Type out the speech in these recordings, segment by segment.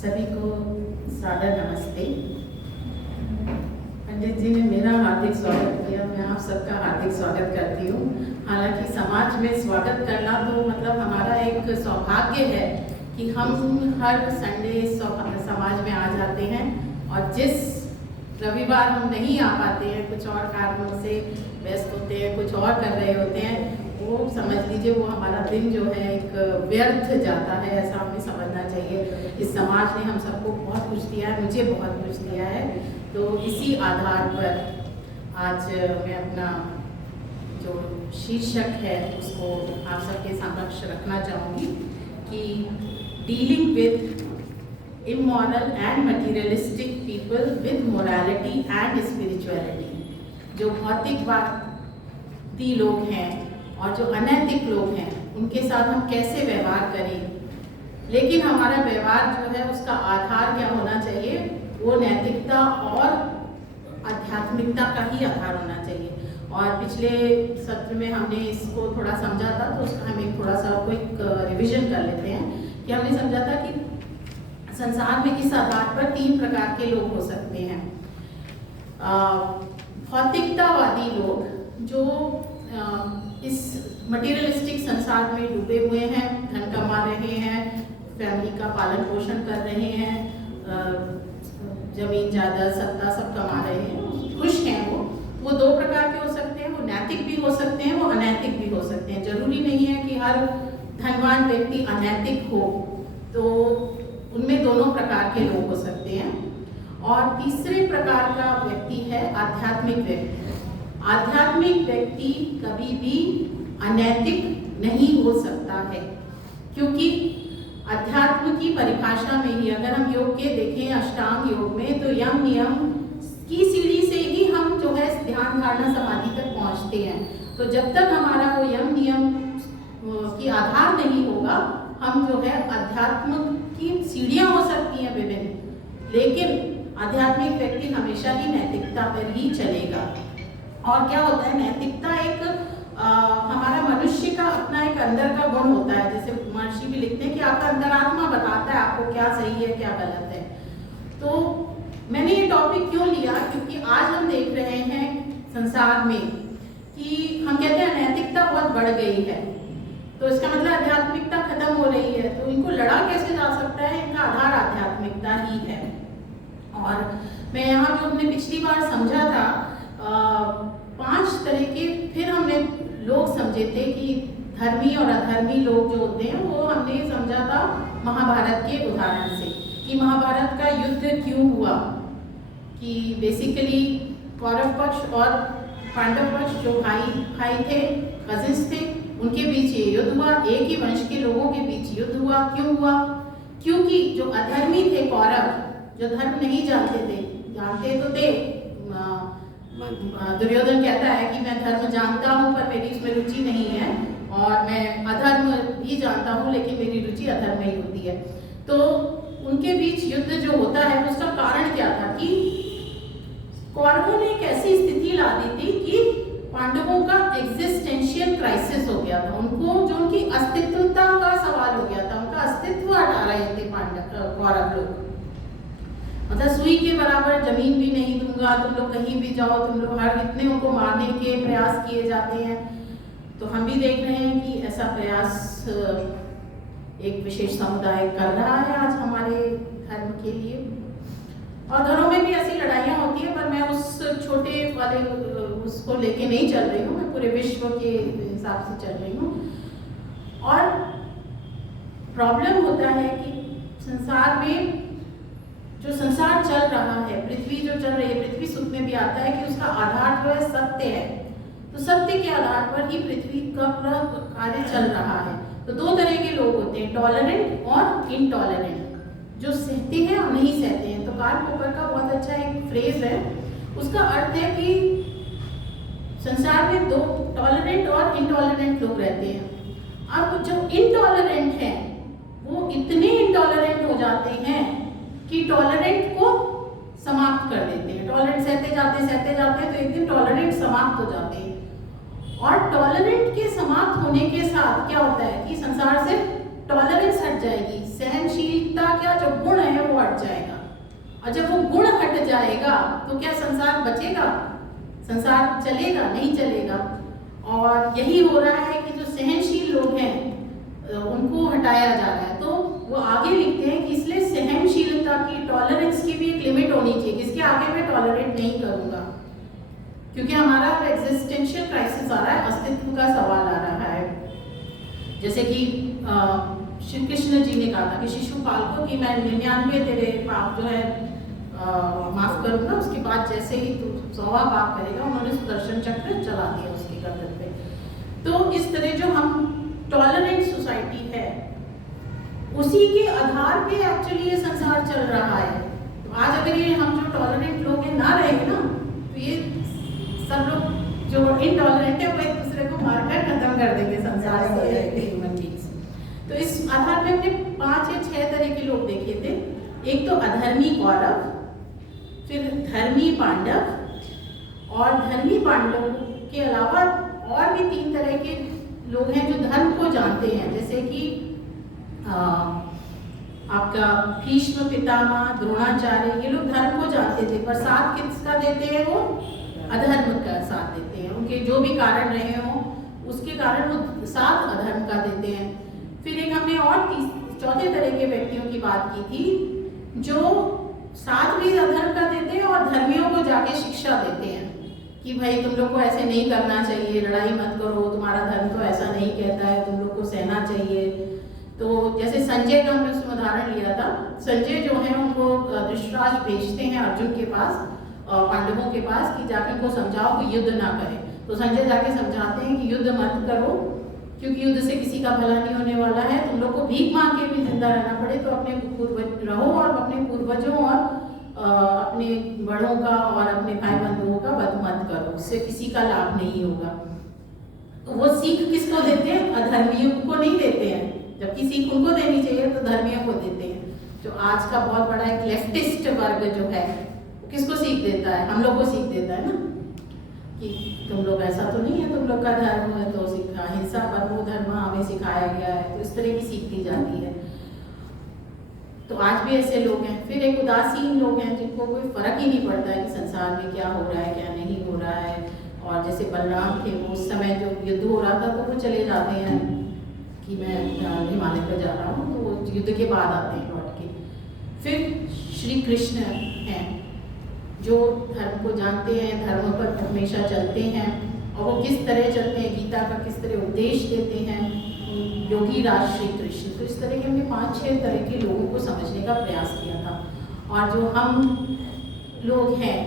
सभी को सादर नमस्ते। पंडित जी ने मेरा हार्दिक स्वागत किया, मैं आप सबका हार्दिक स्वागत करती हूँ। हालांकि समाज में स्वागत करना तो मतलब हमारा एक सौभाग्य है कि हम हर संडे समाज में आ जाते हैं, और जिस रविवार हम नहीं आ पाते हैं, कुछ और कारणों से व्यस्त होते हैं, कुछ और कर रहे होते हैं, वो समझ लीजिए वो हमारा दिन जो है एक व्यर्थ जाता है, ऐसा हमें समझना चाहिए। इस समाज ने हम सबको बहुत कुछ दिया है, मुझे बहुत कुछ दिया है, तो इसी आधार पर आज मैं अपना जो शीर्षक है उसको आप सबके समक्ष रखना चाहूँगी कि dealing with immoral and materialistic people with morality and spirituality. जो भौतिकवादी लोग हैं और जो अनैतिक लोग हैं उनके साथ हम कैसे व्यवहार करें, लेकिन हमारा व्यवहार जो है उसका आधार क्या होना चाहिए, वो नैतिकता और आध्यात्मिकता का ही आधार होना चाहिए। और पिछले सत्र में हमने इसको थोड़ा समझा था, तो उसका हम एक थोड़ा सा क्विक रिवीजन कर लेते हैं कि हमने समझा था कि संसार में इस आधार पर 3 प्रकार के लोग हो सकते हैं। भौतिकतावादी लोग जो इस मटेरियलिस्टिक संसार में डूबे हुए हैं, धन कमा रहे हैं, फैमिली का पालन पोषण कर रहे हैं, जमीन जायदाद सत्ता सब कमा रहे हैं, खुश हैं। वो 2 प्रकार के हो सकते हैं, वो नैतिक भी हो सकते हैं, वो अनैतिक भी हो सकते हैं। जरूरी नहीं है कि हर धनवान व्यक्ति अनैतिक हो, तो उनमें दोनों प्रकार के लोग हो सकते हैं। और तीसरे प्रकार का व्यक्ति है आध्यात्मिक व्यक्ति। आध्यात्मिक व्यक्ति कभी भी अनैतिक नहीं हो सकता है, क्योंकि अध्यात्म की परिभाषा में ही अगर हम योग के देखें, अष्टांग योग में, तो यम नियम की सीढ़ी से ही हम जो है ध्यान धारणा समाधि तक पहुंचते हैं। तो जब तक हमारा वो यम नियम की आधार नहीं होगा, हम जो है अध्यात्म की सीढ़ियां हो सकती हैं विभिन्न, लेकिन आध्यात्मिक व्यक्ति हमेशा ही नैतिकता पर ही चलेगा। और क्या होता है, नैतिकता एक हमारा मनुष्य का अपना एक अंदर का गुण होता है। जैसे महर्षि भी लिखते हैं कि आपका अंतरात्मा बताता है आपको क्या सही है क्या गलत है। तो मैंने ये टॉपिक क्यों लिया, क्योंकि आज हम देख रहे हैं संसार में कि हम कहते हैं नैतिकता बहुत बढ़ गई है, तो इसका मतलब आध्यात्मिकता खत्म हो रही है। तो इनको लड़ा कैसे जा सकता है, इनका आधार आध्यात्मिकता ही है। और मैं यहाँ जो हमने पिछली बार समझा था 5 तरह के, फिर हमने लोग समझे थे कि धर्मी और अधर्मी लोग जो होते हैं, वो हमने समझा था महाभारत के उदाहरण से कि महाभारत का युद्ध क्यों हुआ, कि बेसिकली कौरव पक्ष और पांडव पक्ष जो भाई थे, कजिन्स थे, उनके बीच ये युद्ध हुआ। एक ही वंश के लोगों के बीच युद्ध हुआ। क्यों हुआ? क्योंकि जो अधर्मी थे कौरव, जो धर्म नहीं जानते तो थे, दुर्योधन कहता है कि मैं धर्म जानता हूँ पर मेरी उसमें रुचि नहीं है, और मैं अधर्म भी जानता हूँ लेकिन मेरी रुचि अधर्म में ही होती है। तो उनके बीच युद्ध जो होता है उसका कारण क्या था कि कौरवों ने एक ऐसी स्थिति ला दी थी कि पांडवों का एग्जिस्टेंशियल क्राइसिस हो गया था। उनको जो उनकी अस्तित्वता का सवाल हो गया था, उनका अस्तित्व हटा रहे थे कौरव लोग। मतलब सुई के बराबर जमीन भी नहीं दूंगा, तुम लोग कहीं भी जाओ, तुम लोग हर इतने उनको मारने के प्रयास किए जाते हैं। तो हम भी देख रहे हैं कि ऐसा प्रयास एक विशेष समुदाय कर रहा है आज हमारे धर्म के लिए। और घरों में भी ऐसी लड़ाइयाँ होती है, पर मैं उस छोटे वाले उसको लेके नहीं चल रही हूँ, मैं पूरे विश्व के हिसाब से चल रही हूँ। और प्रॉब्लम होता है कि संसार में जो संसार चल रहा है, पृथ्वी जो चल रही है, पृथ्वी सुख में भी आता है कि उसका आधार जो है सत्य है। तो सत्य के आधार पर ही पृथ्वी का पूरा कार्य चल रहा है। तो 2 तरह के लोग होते हैं, टॉलरेंट और इनटॉलरेंट, जो सहते हैं और नहीं सहते हैं। तो कार्ल पॉपर का बहुत अच्छा एक फ्रेज है, उसका अर्थ है कि संसार में 2 टॉलरेंट और इनटॉलरेंट लोग रहते हैं। अब जो इनटॉलरेंट हैं वो इतने इनटॉलरेंट हो जाते हैं कि टॉलरेंट को समाप्त कर देते हैं। टॉलरेंट सहते जाते हैं तो एक दिन टॉलरेंट समाप्त हो जाते हैं। और टॉलरेंट के समाप्त होने के साथ क्या होता है कि संसार से टॉलरेंस हट जाएगी, सहनशीलता का जो गुण है वो और जब वो गुण हट जाएगा तो क्या संसार बचेगा? संसार चलेगा? नहीं चलेगा। और यही हो रहा है कि जो सहनशील लोग हैं उनको हटाया जा रहा है। तो वो आगे लिखते हैं कि इसलिए सहनशीलता की, टॉलरेंस की भी एक लिमिट होनी चाहिए, जिसके आगे मैं टॉलरेट नहीं करूँगा, क्योंकि हमारा एग्जिस्टेंशियल क्राइसिस आ रहा है, अस्तित्व का सवाल आ रहा है। जैसे कि श्री कृष्ण जी ने कहा था कि शिशुपाल को कि मैं 99 तेरे पाप जो है माफ करूंगा, उसके बाद जैसे ही तू 100वां पाप करेगा, उन्होंने सुदर्शन चक्र चला दिया उसके गर्दन पे। तो इस तरह जो हम टॉलरेंट सोसाइटी है, उसी के आधार पे एक्चुअली ये संसार चल रहा है। तो आज अगर ये हम जो टॉलरेंट लोग हैं ना रहेंगे ना, तो ये सब लोग जो इनटॉलरेंट है वो एक दूसरे को मारकर खत्म कर देंगे संसार से, ह्यूमन बीइंग्स। तो इस आधार पे हमने 5 या 6 तरह के लोग देखे थे। एक तो अधर्मी कौरव, फिर धर्मी पांडव, और धर्मी पांडव के अलावा और भी 3 तरह के लोग हैं जो धर्म को जानते हैं, जैसे कि आपका भीष्म पितामह, द्रोणाचार्य, ये लोग धर्म को जानते थे, पर साथ किसका देते हैं? वो अधर्म का साथ देते हैं। उनके जो भी कारण रहे हों उसके कारण वो साथ अधर्म का देते हैं। फिर एक हमने और 4थे तरह के व्यक्तियों की बात की थी, जो साथ भी अधर्म का देते हैं और धर्मियों को जाके शिक्षा देते हैं कि भाई तुम लोग को ऐसे नहीं करना चाहिए, लड़ाई मत करो, तुम्हारा धर्म तो ऐसा नहीं कहता है, तुम लोग को सहना चाहिए। तो जैसे संजय का हमने उसमें उदाहरण लिया था। संजय जो है उनको धृतराष्ट्र भेजते हैं अर्जुन के पास, पांडवों के पास, कि जाकर उनको समझाओ कि युद्ध ना करें। तो संजय जाके समझाते हैं कि युद्ध मत करो, क्योंकि युद्ध से किसी का भला नहीं होने वाला है। तुम लोग को भीख मांग के भी जिंदा रहना पड़े तो अपने पूर्वज रहो, और अपने पूर्वजों और अपने बड़ों का और अपने भाई बंधुओं का वध मत करो, उससे किसी का लाभ नहीं होगा। तो वो सीख किसको देते हैं? अधर्मियों को नहीं देते हैं, जबकि सीख उनको देनी चाहिए तो धर्मियों को देते हैं। जो आज का बहुत बड़ा एक लेफ्टिस्ट वर्ग जो है, वो किसको सीख देता है? हम लोग को सीख देता है ना, कि तुम लोग ऐसा तो नहीं है, तुम लोग का धर्म है तो अहिंसा परमो धर्म हमें सिखाया गया है, तो इस तरह की सीख दी जाती है। तो आज भी ऐसे लोग हैं। फिर एक उदासीन लोग हैं जिनको कोई फर्क ही नहीं पड़ता है कि संसार में क्या हो रहा है क्या नहीं हो रहा है। और जैसे बलराम थे, वो उस समय जो युद्ध हो रहा था तो वो चले जाते हैं कि मैं हिमालय पर जा रहा हूँ, तो वो युद्ध के बाद आते हैं लौट के। फिर श्री कृष्ण हैं जो धर्म को जानते हैं, धर्म पर हमेशा चलते हैं, और वो किस तरह चलते हैं, गीता का किस तरह उपदेश देते हैं, योगी राज श्री कृष्ण। तो इस तरह के हमने 5-6 तरह के लोगों को समझने का प्रयास किया था। और जो हम लोग हैं,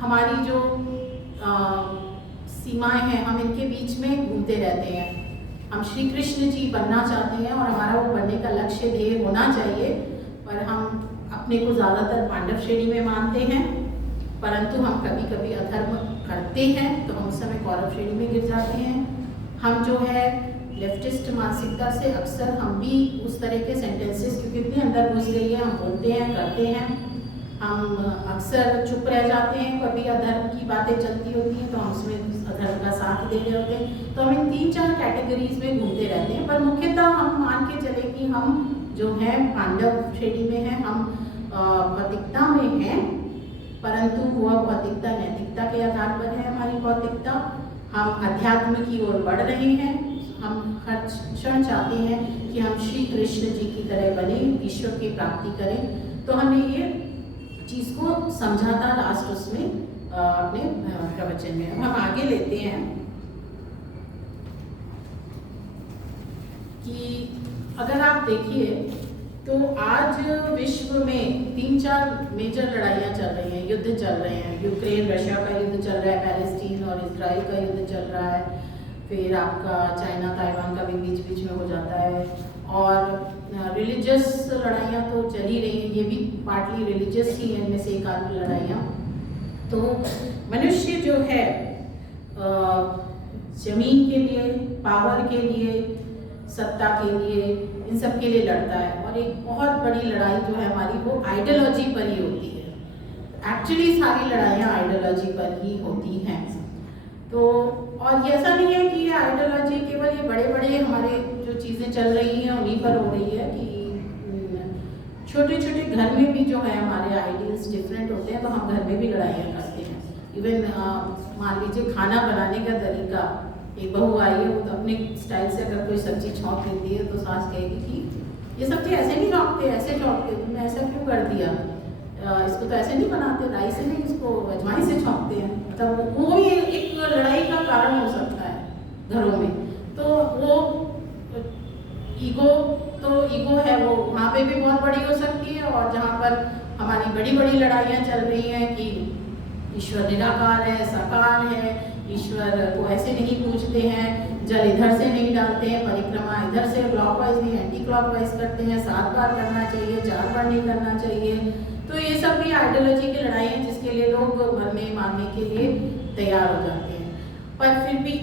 हमारी जो सीमाएं हैं, हम इनके बीच में घूमते रहते हैं। हम श्री कृष्ण जी बनना चाहते हैं और हमारा वो बनने का लक्ष्य ध्येय होना चाहिए, पर हम अपने को ज़्यादातर पांडव श्रेणी में मानते हैं, परंतु हम कभी कभी अधर्म करते हैं तो हम उस समय कौरव श्रेणी में गिर जाते हैं। हम जो है लेफ्टिस्ट मानसिकता से अक्सर हम भी उस तरह के सेंटेंसेस, क्योंकि इतने अंदर घुस गई है, हम बोलते हैं, करते हैं, हम अक्सर चुप रह जाते हैं। कभी अधर्म की बातें चलती होती हैं तो हम उसमें अधर्म का साथ दे रहे होते हैं। तो हम इन 3-4 कैटेगरीज में घूमते रहते हैं, पर मुख्यतः हम मान के चले कि हम जो हैं पांडव श्रेणी में हैं, हम भौतिकता में हैं, परंतु वह भौतिकता नैतिकता के आधार पर है। हमारी भौतिकता, हम अध्यात्म की ओर बढ़ रहे हैं। हम हर क्षण चाहते हैं कि हम श्री कृष्ण जी की तरह बने, ईश्वर की प्राप्ति करें। तो हमने ये चीज़ को समझा था लास्ट उसमें अपने प्रवचन में। हम आगे लेते हैं कि अगर आप देखिए तो आज विश्व में 3-4 मेजर लड़ाइयाँ चल रही हैं, युद्ध चल रहे हैं। यूक्रेन रशिया का युद्ध चल रहा है, पैलेस्टीन और इजराइल का युद्ध चल रहा है, फिर आपका चाइना ताइवान का भी बीच बीच में हो जाता है, और रिलीजियस लड़ाइयाँ तो चल ही रही हैं, ये भी पार्टली रिलीजियस ही है, इनमें से एक आध लड़ाइयाँ। तो मनुष्य जो है जमीन के लिए, पावर के लिए, सत्ता के लिए, इन सब के लिए लड़ता है। और एक बहुत बड़ी लड़ाई जो है हमारी, वो आइडियोलॉजी पर ही होती है। एक्चुअली सारी लड़ाइयाँ आइडियोलॉजी पर ही होती हैं। तो और ये ऐसा नहीं है कि ये आइडियोलॉजी केवल ये बड़े बड़े हमारे जो चीज़ें चल रही हैं उन्हीं पर हो रही है, कि छोटे छोटे घर में भी जो है हमारे आइडियल्स डिफरेंट होते हैं, तो हम घर में भी लड़ाइयाँ करते हैं। इवन मान लीजिए खाना बनाने का तरीका, एक बहू आई है, वो तो अपने स्टाइल से अगर कोई सब्जी छौंक लेती है तो सास कहेगी कि ये सब्जी ऐसे नहीं छौंकते, ऐसे छौंकते, तुमने ऐसा क्यों कर दिया, इसको तो ऐसे नहीं बनाते, राई से नहीं, इसको अजवाइन से छौंकते हैं। मतलब वो भी एक लड़ाई का कारण हो सकता है घरों में। तो वो ईगो है, वो वहाँ पे भी बहुत बड़ी हो सकती है। और जहाँ पर हमारी बड़ी बड़ी लड़ाइयाँ चल रही हैं कि ईश्वर निराकार है, साकार है, ईश्वर को ऐसे नहीं पूछते हैं, जल इधर से नहीं डालते हैं, परिक्रमा इधर से क्लॉकवाइज नहीं एंटी क्लॉकवाइज करते हैं, 7 बार करना चाहिए, 4 बार नहीं करना चाहिए। तो ये सब भी आइडियोलॉजी की लड़ाई है, जिसके लिए लोग मरने मारने के लिए तैयार हो जाते हैं। पर फिर भी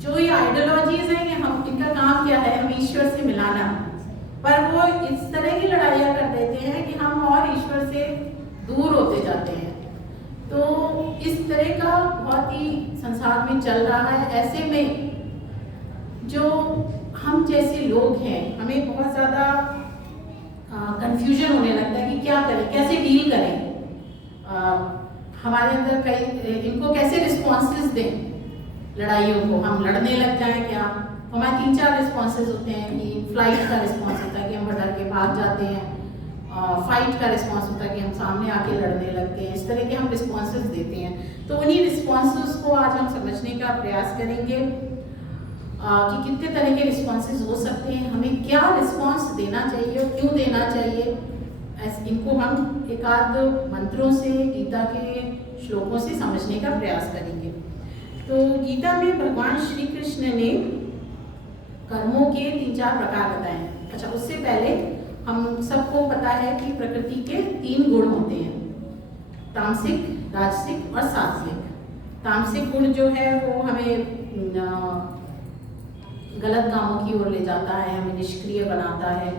जो ये आइडियोलॉजीज हैं, ये हम इनका काम क्या है, हम ईश्वर से मिलाना। पर वो इस तरह की लड़ाइयाँ कर देते हैं कि हम और ईश्वर से दूर होते जाते हैं। तो इस तरह का बहुत ही संसार में चल रहा है। ऐसे में जो हम जैसे लोग हैं, हमें बहुत ज़्यादा कंफ्यूजन होने लगता है कि क्या करें, कैसे डील करें, हमारे अंदर कई इनको कैसे रिस्पॉन्सेस दें लड़ाइयों को। हम लड़ने लग जाएं क्या? हमारे 3-4 रिस्पॉन्सेस होते हैं कि फ्लाइट का रिस्पॉन्स होता है कि हम डर के भाग जाते हैं, फाइट का रिस्पॉन्स होता है कि हम सामने आके लड़ने लगते हैं। इस तरह के हम रिस्पॉन्सेस देते हैं। तो उन्हीं रिस्पॉन्सेस को आज हम समझने का प्रयास करेंगे कि कितने तरह के रिस्पॉन्सेस हो सकते हैं, हमें क्या रिस्पॉन्स देना चाहिए और क्यों देना चाहिए। इनको हम एक आध मंत्रों से, गीता के श्लोकों से समझने का प्रयास करेंगे। तो गीता में भगवान श्री कृष्ण ने कर्मों के 3-4 प्रकार बताए हैं। अच्छा, उससे पहले हम सबको पता है कि प्रकृति के 3 गुण होते हैं, तामसिक, राजसिक और सात्विक। तामसिक गुण जो है वो हमें गलत कामों की ओर ले जाता है, हमें निष्क्रिय बनाता है।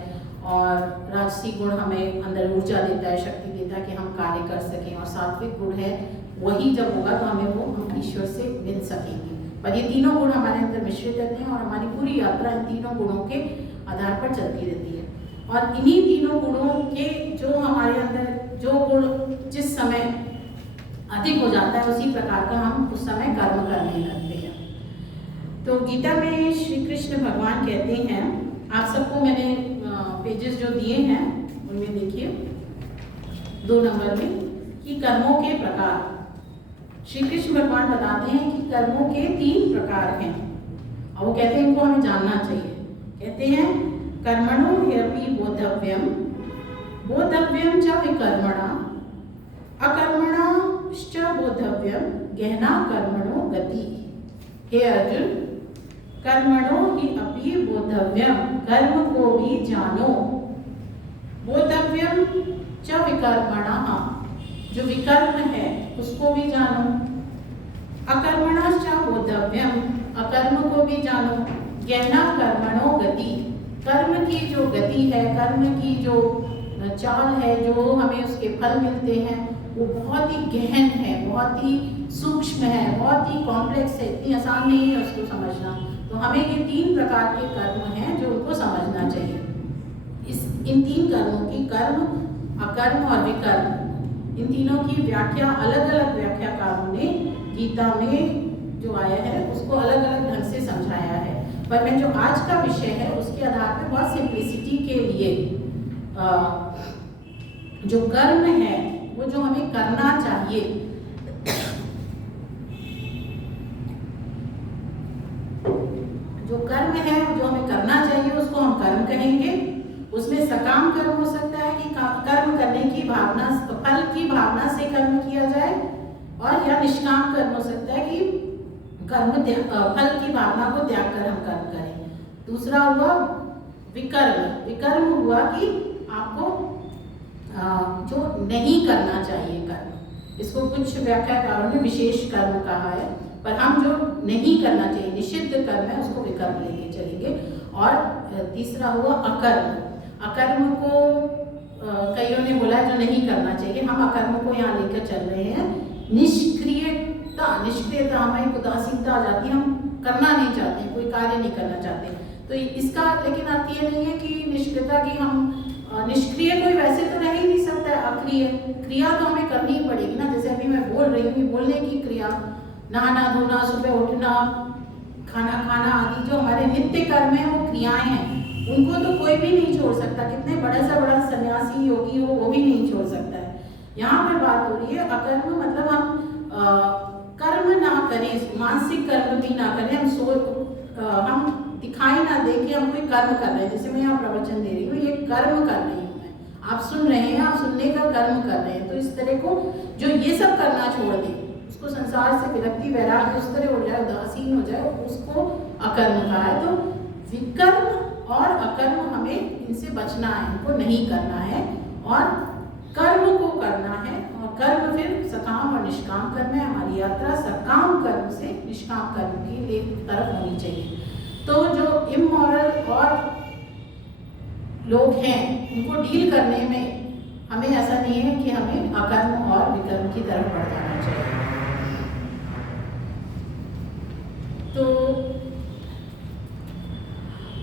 और राजसिक गुण हमें अंदर ऊर्जा देता है, शक्ति देता है कि हम कार्य कर सकें। और सात्विक गुण है वही जब होगा तो हम ईश्वर से मिल सकेंगे। पर ये तीनों गुण हमारे अंदर मिश्रित रहते हैं और हमारी पूरी यात्रा इन तीनों गुणों के आधार पर चलती रहती है। और इन्हीं तीनों गुणों के जो हमारे अंदर जो गुण जिस समय अधिक हो जाता है, उसी प्रकार का हम उस समय कर्म करने लगते हैं। तो गीता में श्री कृष्ण भगवान कहते हैं, आप सबको मैंने पेजेस जो दिए हैं उनमें देखिए 2 नंबर में, कि कर्मों के प्रकार। श्री कृष्ण भगवान बताते हैं कि कर्मों के 3 प्रकार हैं और वो कहते हैं इनको हमें जानना चाहिए। कहते हैं कर्मणो ह्यपि बोद्धव्यम, बोद्धव्यम च विकर्मणा, अकर्मणाश्च बोद्धव्यम, गहना कर्मणो गति। हे अर्जुन, कर्मणो ही अपि बोद्धव्यम, कर्म को भी जानो, बोद्धव्यम च विकर्मणा, जो विकर्म है उसको भी जानो, अकर्मणाश्च बोद्धव्यम, अकर्म को भी जानो, गहना कर्मणो गति, कर्म की जो गति है, कर्म की जो चाल है, जो हमें उसके फल मिलते हैं, वो बहुत ही गहन है, बहुत ही सूक्ष्म है, बहुत ही कॉम्प्लेक्स है, इतनी आसान नहीं है उसको समझना। तो हमें ये 3 प्रकार के कर्म हैं जो उनको समझना चाहिए। इन 3 कर्मों की, कर्म, अकर्म और विकर्म, इन तीनों की व्याख्या अलग अलग व्याख्याकारों ने गीता में जो आया है उसको अलग अलग ढंग से समझाया है। पर मैं जो आज का विषय है उसके आधार पर बहुत सिंप्लिसिटी के लिए जो कर्म है वो जो हमें करना चाहिए, जो कर्म है जो हमें करना चाहिए उसको हम कर्म कहेंगे। उसमें सकाम कर्म हो सकता है कि कर्म करने की भावना, फल की भावना से कर्म किया जाए, और या निष्काम कर्म हो सकता है कि कर्म फल की भावना को त्याग कर हम कर्म करें। दूसरा हुआ विकर्म। विकर्म हुआ कि आपको जो नहीं करना चाहिए कर्म, इसको कुछ व्याख्याकारों ने विशेष कर्म कहा है, पर हम जो नहीं करना चाहिए, निषिद्ध कर्म है, उसको विकर्म लेके चलेंगे। और तीसरा हुआ अकर्म। अकर्म को कईयों ने बोला जो नहीं करना चाहिए, हम अकर्म को यहाँ लेकर चल रहे हैं। निष्क्रियता, निष्क्रियता हमें उदासीनता आ जाती है, हम करना नहीं चाहते, कोई कार्य नहीं करना चाहते। तो इसका लेकिन अर्थ ये नहीं है कि निष्क्रियता की हम निष्क्रिय कोई वैसे अक्रिय, क्रिया तो हमें करनी ही पड़ेगी ना। जैसे अभी मैं बोल रही हूँ, बोलने की क्रिया, नहाना धोना, सुबह उठना, खाना खाना आदि जो हमारे नित्य कर्म है वो क्रियाएं हैं, उनको तो कोई भी नहीं छोड़ सकता। कितने बड़ा सा बड़ा सन्यासी योगी हो वो भी नहीं छोड़ सकता है। यहाँ पर बात हो रही है अकर्म, मतलब हम कर्म ना करें, मानसिक कर्म भी ना करें, हम दिखाई ना दे कि हम कोई कर्म कर रहे हैं। जैसे मैं यहाँ प्रवचन दे रही हूँ, ये कर्म कर रही हूँ मैं, आप सुन रहे हैं, आप सुनने का कर्म कर रहे हैं। तो इस तरह को जो ये सब करना छोड़ दे, उसको संसार से विरक्ति वैराग्य उस तरह हो जाए, उदासीन हो जाए, उसको अकर्म कहा है। तो विकर्म और अकर्म हमें इनसे बचना है, इनको नहीं करना है और कर्म को करना है। और कर्म फिर सकाम और निष्काम कर्म है। हमारी यात्रा सकाम कर्म से निष्काम कर्म की तरफ होनी चाहिए। तो जो इमोरल और लोग हैं उनको डील करने में हमें ऐसा नहीं है कि हमें अकर्म और विकर्म की तरफ बढ़ जाना चाहिए। तो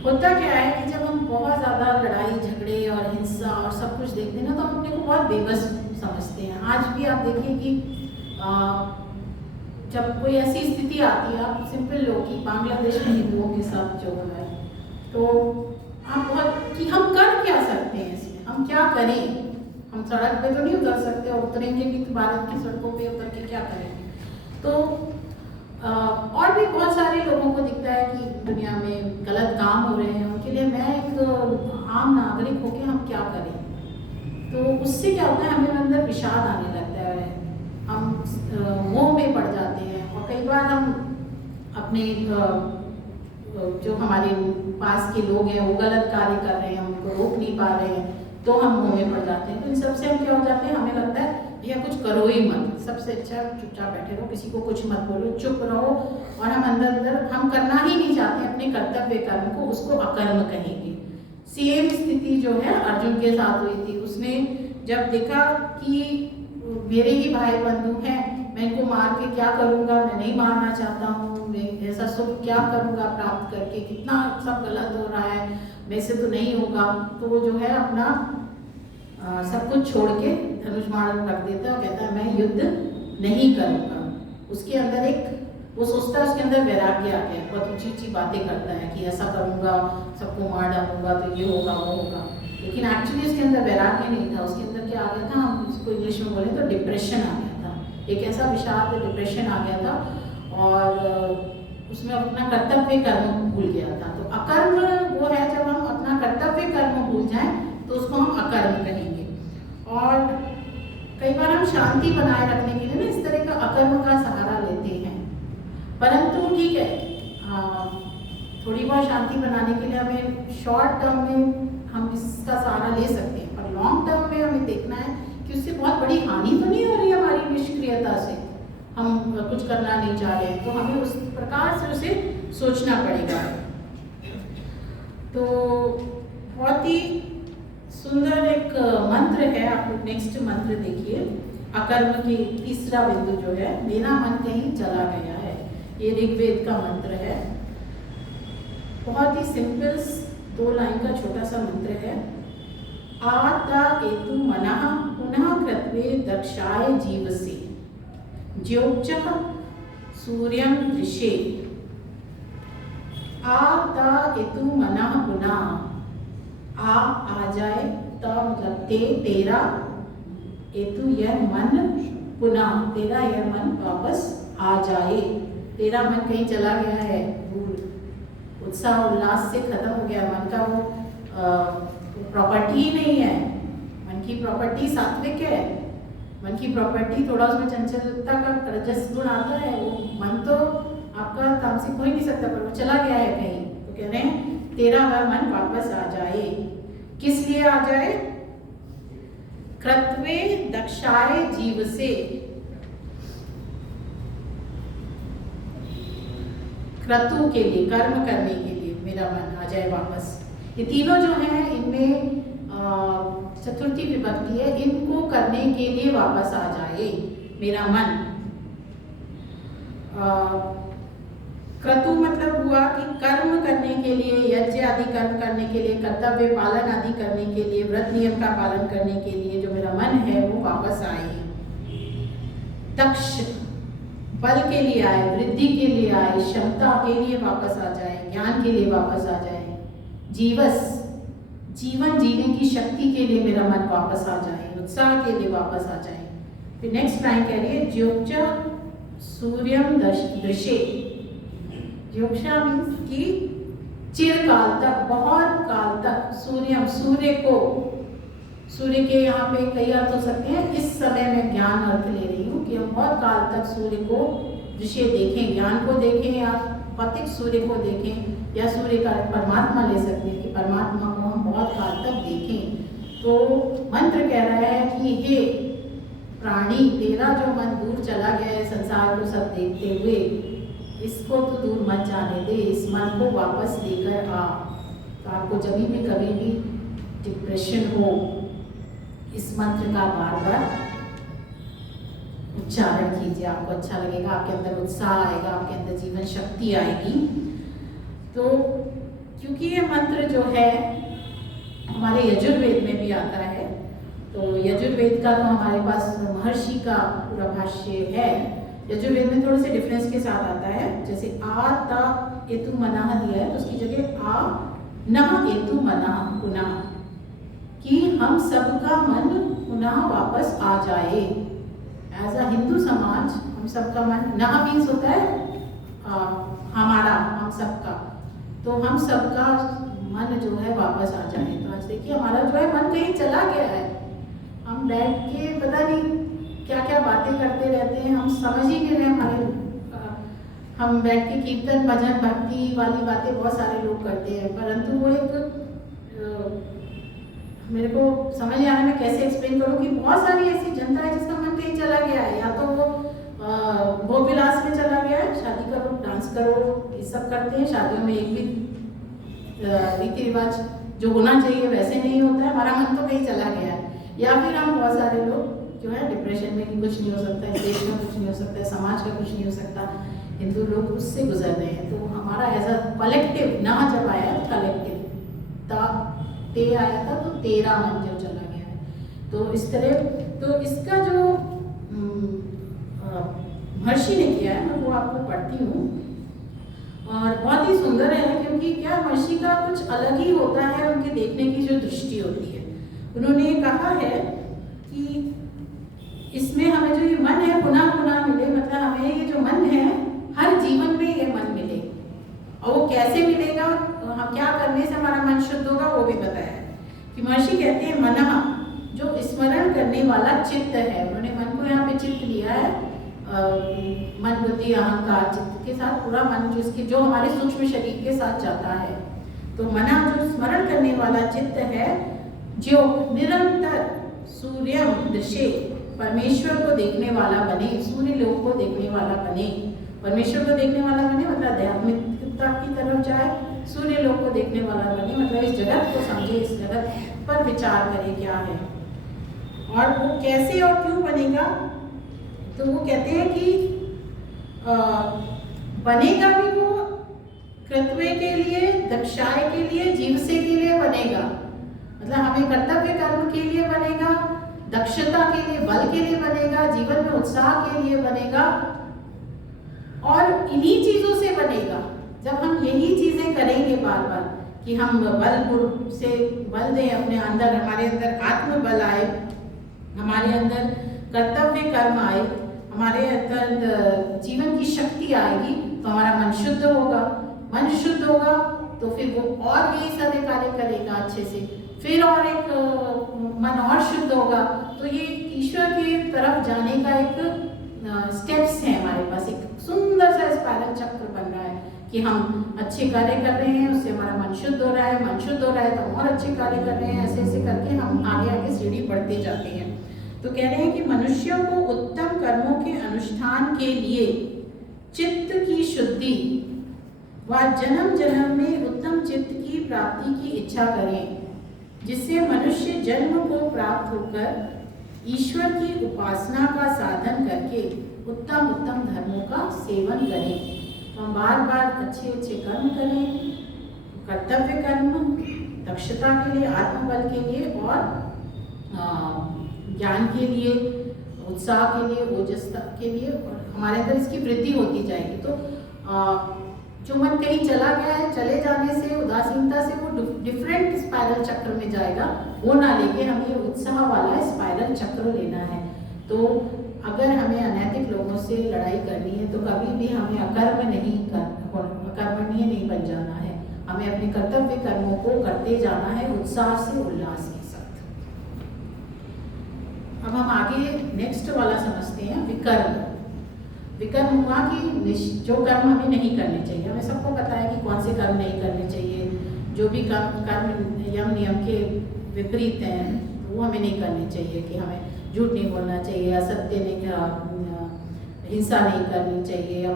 होता क्या है कि जब हम बहुत ज़्यादा लड़ाई झगड़े और हिंसा और सब कुछ देखते हैं ना, तो हम अपने को बहुत बेबस समझते हैं। आज भी आप देखिए कि जब कोई ऐसी स्थिति आती है, आप सिंपल लोग की बांग्लादेश में हिंदुओं के साथ जो हुआ है, तो आप बहुत कि हम कर क्या सकते हैं इसमें, हम क्या करें। हम सड़क पे तो नहीं उतर सकते, और उतरेंगे भी तो भारत की सड़कों पे उतर के क्या करेंगे। तो और भी बहुत सारे लोगों को दिखता है कि दुनिया में गलत काम हो रहे हैं, उनके लिए मैं एक आम नागरिक होकर हम क्या करें। तो उससे क्या होता है, हमें अंदर विषाद आने लगता है, हम मोह में पड़ जाते हैं। और कई बार हम अपने जो हमारे पास के लोग हैं वो गलत कार्य कर रहे हैं, हम उनको रोक नहीं पा रहे हैं, तो हम मोह में पड़ जाते हैं। तो इन सबसे हम क्या हो जाते हैं, हमें लगता है भैया कुछ करो ही मत, सबसे अच्छा चुपचाप बैठे रहो, किसी को कुछ मत बोलो, चुप रहो। और हम अंदर अंदर हम करना ही नहीं चाहते अपने कर्तव्य कर्म को, उसको अकर्म कहेंगे। सेम स्थिति जो है अर्जुन के साथ हुई थी। उसने जब देखा कि मेरे ही भाई बंधु हैं, मैं इनको मार के क्या करूँगा, मैं नहीं मारना चाहता हूँ, मैं ऐसा सुख क्या करूँगा प्राप्त करके, कितना सब गलत हो रहा है, मेरे से तो नहीं होगा। तो वो जो है अपना सब कुछ छोड़ के धनुष बाण रख देता है और कहता है मैं युद्ध नहीं करूँगा। उसके अंदर एक वो सोचता है, उसके अंदर वैराग्य आ गया, बहुत ऊंची ऊंची बातें करता है कि ऐसा करूँगा, सबको मार डालूंगा तो ये होगा वो होगा। लेकिन एक्चुअली उसके अंदर वैराग्य नहीं था, उसके अंदर क्या आ गया था, हम इसको इंग्लिश में बोले तो डिप्रेशन आ गया था, एक ऐसा विषाद डिप्रेशन आ गया था और उसमें अपना कर्तव्य कर्म भूल गया था। तो अकर्म वो है जब हम अपना कर्तव्य कर्म भूल जाएं तो उसको हम अकर्म कहेंगे। और कई बार हम शांति बनाए रखने के लिए ना इस तरह का अकर्म का सहारा लेते हैं, परंतु ठीक है थोड़ी बहुत शांति बनाने के लिए हमें शॉर्ट टर्म में हम इसका सहारा ले सकते हैं, पर लॉन्ग टर्म में हमें देखना है कि उससे बहुत बड़ी हानि तो नहीं हो रही है हमारी निष्क्रियता से, हम कुछ करना नहीं चाह रहे हैं, तो हमें उस प्रकार से उसे सोचना पड़ेगा। तो बहुत ही सुंदर एक मंत्र है, आप लोग नेक्स्ट मंत्र देखिए। अकर्म की तीसरा बिंदु जो है, मेरा मन कहीं चला गया है, ये ऋग्वेद का मंत्र है। बहुत ही सिंपल 2 लाइन का छोटा सा मंत्र है। आता एतु मनः पुनः कृत्वे दक्षाय जीवसे ज्योतिषः सूर्यं दृशे। आता एतु मनः पुनः, आ जाए, त मतलब तेरा, एतु यह मन, पुनः तेरा यह मन वापस आ जाए। तेरा मन कहीं चला गया है, उत्साह उल्लास से खत्म हो गया, मन का वो प्रॉपर्टी ही नहीं है। मन की प्रॉपर्टी सात्विक है, मन की प्रॉपर्टी थोड़ा उसमें चंचलता का रजस गुण आता है, वो मन तो आपका तामसिक हो ही नहीं सकता, पर वो चला गया है कहीं। तो कह रहे हैं तेरा वह मन वापस आ जाए। किस लिए आ जाए? कृत्वे दक्षाय जीव से, क्रतु के लिए, कर्म करने के लिए मेरा मन आ जाए वापस। ये तीनों जो हैं इनमें चतुर्थी विभक्ति है, इनको करने के लिए वापस आ जाए मेरा मन। क्रतु मतलब हुआ कि कर्म करने के लिए, यज्ञ आदि कर्म करने के लिए, कर्तव्य पालन आदि करने के लिए, व्रत नियम का पालन करने के लिए जो मेरा मन है वो वापस आए। दक्ष बल के लिए आए, वृद्धि के लिए आए, क्षमता के लिए वापस आ जाए, ज्ञान के लिए वापस आ जाए। जीवस जीवन जीने की शक्ति के लिए मेरा मन वापस आ जाए, उत्साह के लिए वापस आ जाए। फिर नेक्स्ट लाइन कह रही है ज्योक्षा सूर्यम दृशे। ज्योक्षा मीन्स कि चिरकाल तक, बहुत काल तक, सूर्यम सूर्य को, सूर्य के यहाँ पे कई अर्थ हो सकते हैं, इस समय मैं ज्ञान अर्थ ले रही हूँ कि हम बहुत काल तक सूर्य को दृश्य देखें, ज्ञान को देखें, या पथिक सूर्य को देखें, या सूर्य का परमात्मा ले सकते हैं कि परमात्मा को हम बहुत काल तक देखें। तो मंत्र कह रहा है कि हे प्राणी, तेरा जो मन दूर चला गया है संसार को सब देखते हुए, इसको तो दूर मत जाने दे, इस मन को वापस लेकर आ। तो आपको जब भी कभी भी डिप्रेशन हो, इस मंत्र का बार बार उच्चारण कीजिए, आपको अच्छा लगेगा, आपके अंदर उत्साह आएगा, आपके अंदर जीवन शक्ति आएगी। तो क्योंकि ये मंत्र जो है हमारे यजुर्वेद में भी आता है, तो यजुर्वेद का तो हमारे पास महर्षि का पूरा भाष्य है। यजुर्वेद में थोड़े से डिफरेंस के साथ आता है, जैसे आ ता एतु मनाह दिया है तो उसकी जगह आ न एतु मनाह पुनः, कि हम सबका मन पुनः वापस आ जाए। एज अ हिंदू समाज हम सबका मन, ना मीन्स होता है हमारा, हम सबका, तो हम सबका मन जो है वापस आ जाए। तो आज देखिए हमारा जो है मन कहीं चला गया है, हम बैठ के पता नहीं क्या क्या बातें करते रहते हैं, हम समझ ही नहीं रहे हमारे, हम बैठ के कीर्तन भजन भक्ति वाली बातें बहुत सारे लोग करते हैं, परंतु वो एक मेरे को समझ नहीं आ रहा मैं कैसे एक्सप्लेन करूं कि बहुत सारी ऐसी जनता है जिसका मन कहीं चला गया है, या तो वो भोग विलास में चला गया है, शादी करो, डांस करो, ये सब करते हैं, शादियों में एक भी रीति रिवाज जो होना चाहिए वैसे नहीं होता है, हमारा मन तो कहीं चला गया है। या फिर हम बहुत सारे लोग जो है डिप्रेशन में कि कुछ नहीं हो सकता है, देश में कुछ नहीं हो सकता है, समाज का कुछ नहीं हो सकता, हिंदू लोग उससे गुजर रहे हैं। तो हमारा एज अ कलेक्टिव, ना जब आया कलेक्टिव, ते आया था तो तेरा मन जब चला गया है। तो इस तरह, तो इसका जो महर्षि ने किया है मैं वो आपको पढ़ती हूँ, और बहुत ही सुंदर है, क्योंकि क्या महर्षि का कुछ अलग ही होता है, उनके देखने की जो दृष्टि होती है। उन्होंने कहा है कि इसमें हमें जो ये मन है पुनः पुनः मिले, मतलब हमें ये जो मन है हर जीवन में ये मन मिले, और वो कैसे मिलेगा, हम क्या करने से हमारा मन शुद्ध होगा वो भी बताया है। कि महर्षि कहते हैं मनः, जो स्मरण करने वाला चित्त है, उन्होंने मन को यहाँ पे चित्त लिया है, मन बुद्धि अहंकार चित्त के साथ पूरा मन जो हमारे सूक्ष्म शरीर के साथ जाता है। तो मनः जो स्मरण करने वाला चित्त है, जो निरंतर सूर्यम दृशे, परमेश्वर को देखने वाला बने, सूर्य लोक को देखने वाला बने, परमेश्वर को देखने वाला बने मतलब आध्यात्मिकता की तरफ जाए, सूर्य लोक को देखने वाला बने मतलब इस जगत को समझे, इस जगत पर विचार करे क्या है और वो कैसे और क्यों बनेगा। तो वो कहते हैं कि बनेगा भी वो कृत्वे के लिए, दक्षाय के लिए, जीवसे के लिए बनेगा, मतलब हमें कर्तव्य कर्म के लिए बनेगा, दक्षता के लिए, बल के लिए बनेगा, जीवन में उत्साह के लिए बनेगा, और इन्हीं चीजों से बनेगा। जब हम यही चीजें करेंगे बार बार कि हम बल से बल दें अपने अंदर, हमारे अंदर आत्म बल आए, हमारे अंदर कर्तव्य कर्म आए, हमारे अंदर जीवन की शक्ति आएगी, तो हमारा मन शुद्ध होगा। मन शुद्ध होगा तो फिर वो और भी सारे कार्य करेगा अच्छे से, फिर और एक मन और शुद्ध होगा। तो ये ईश्वर की तरफ जाने का एक स्टेप्स है हमारे पास, एक सुंदर सा स्पाइरल चक्र बन रहा है कि हम अच्छे कार्य कर रहे हैं, उससे हमारा मन शुद्ध हो रहा है, मन शुद्ध हो रहा है तो हम और अच्छे कार्य कर रहे हैं, ऐसे ऐसे करके हम आगे आगे सीढ़ी बढ़ते जाते हैं। तो कह रहे हैं कि मनुष्यों को उत्तम कर्मों के अनुष्ठान के लिए चित्त की शुद्धि व जन्म जन्म में उत्तम चित्त की प्राप्ति की इच्छा करें, जिससे मनुष्य जन्म को प्राप्त होकर ईश्वर की उपासना का साधन करके उत्तम उत्तम धर्मों का सेवन करें। तो हम बार बार अच्छे अच्छे कर्म करें, कर्तव्य कर्म, दक्षता के लिए, आत्मबल के लिए और ज्ञान के लिए, उत्साह के लिए, ओजस्ता के लिए, और हमारे अंदर इसकी वृद्धि होती जाएगी। तो जो मन कहीं चला गया है, चले जाने से, उदासीनता से वो डिफरेंट स्पाइरल चक्र में जाएगा, वो ना लेके हमें उत्साह वाला स्पाइरल चक्र लेना है। तो अगर हमें अनैतिक लोगों से लड़ाई करनी है तो कभी भी हमें अकर्मण्य नहीं बन जाना है, हमें अपने कर्तव्य कर्मों को करते जाना है उत्साह से, उल्लास के साथ। अब हम आगे नेक्स्ट वाला समझते हैं, विकर्म। विकर्म हुआ कि जो कर्म हमें नहीं करने चाहिए। हमें सबको पता है कि कौन से कर्म नहीं करने चाहिए, जो भी कर्म यम नियम के विपरीत हैं वो हमें नहीं करने चाहिए, कि हमें झूठ नहीं बोलना चाहिए, असत्य नहीं, हिंसा नहीं करनी चाहिए, या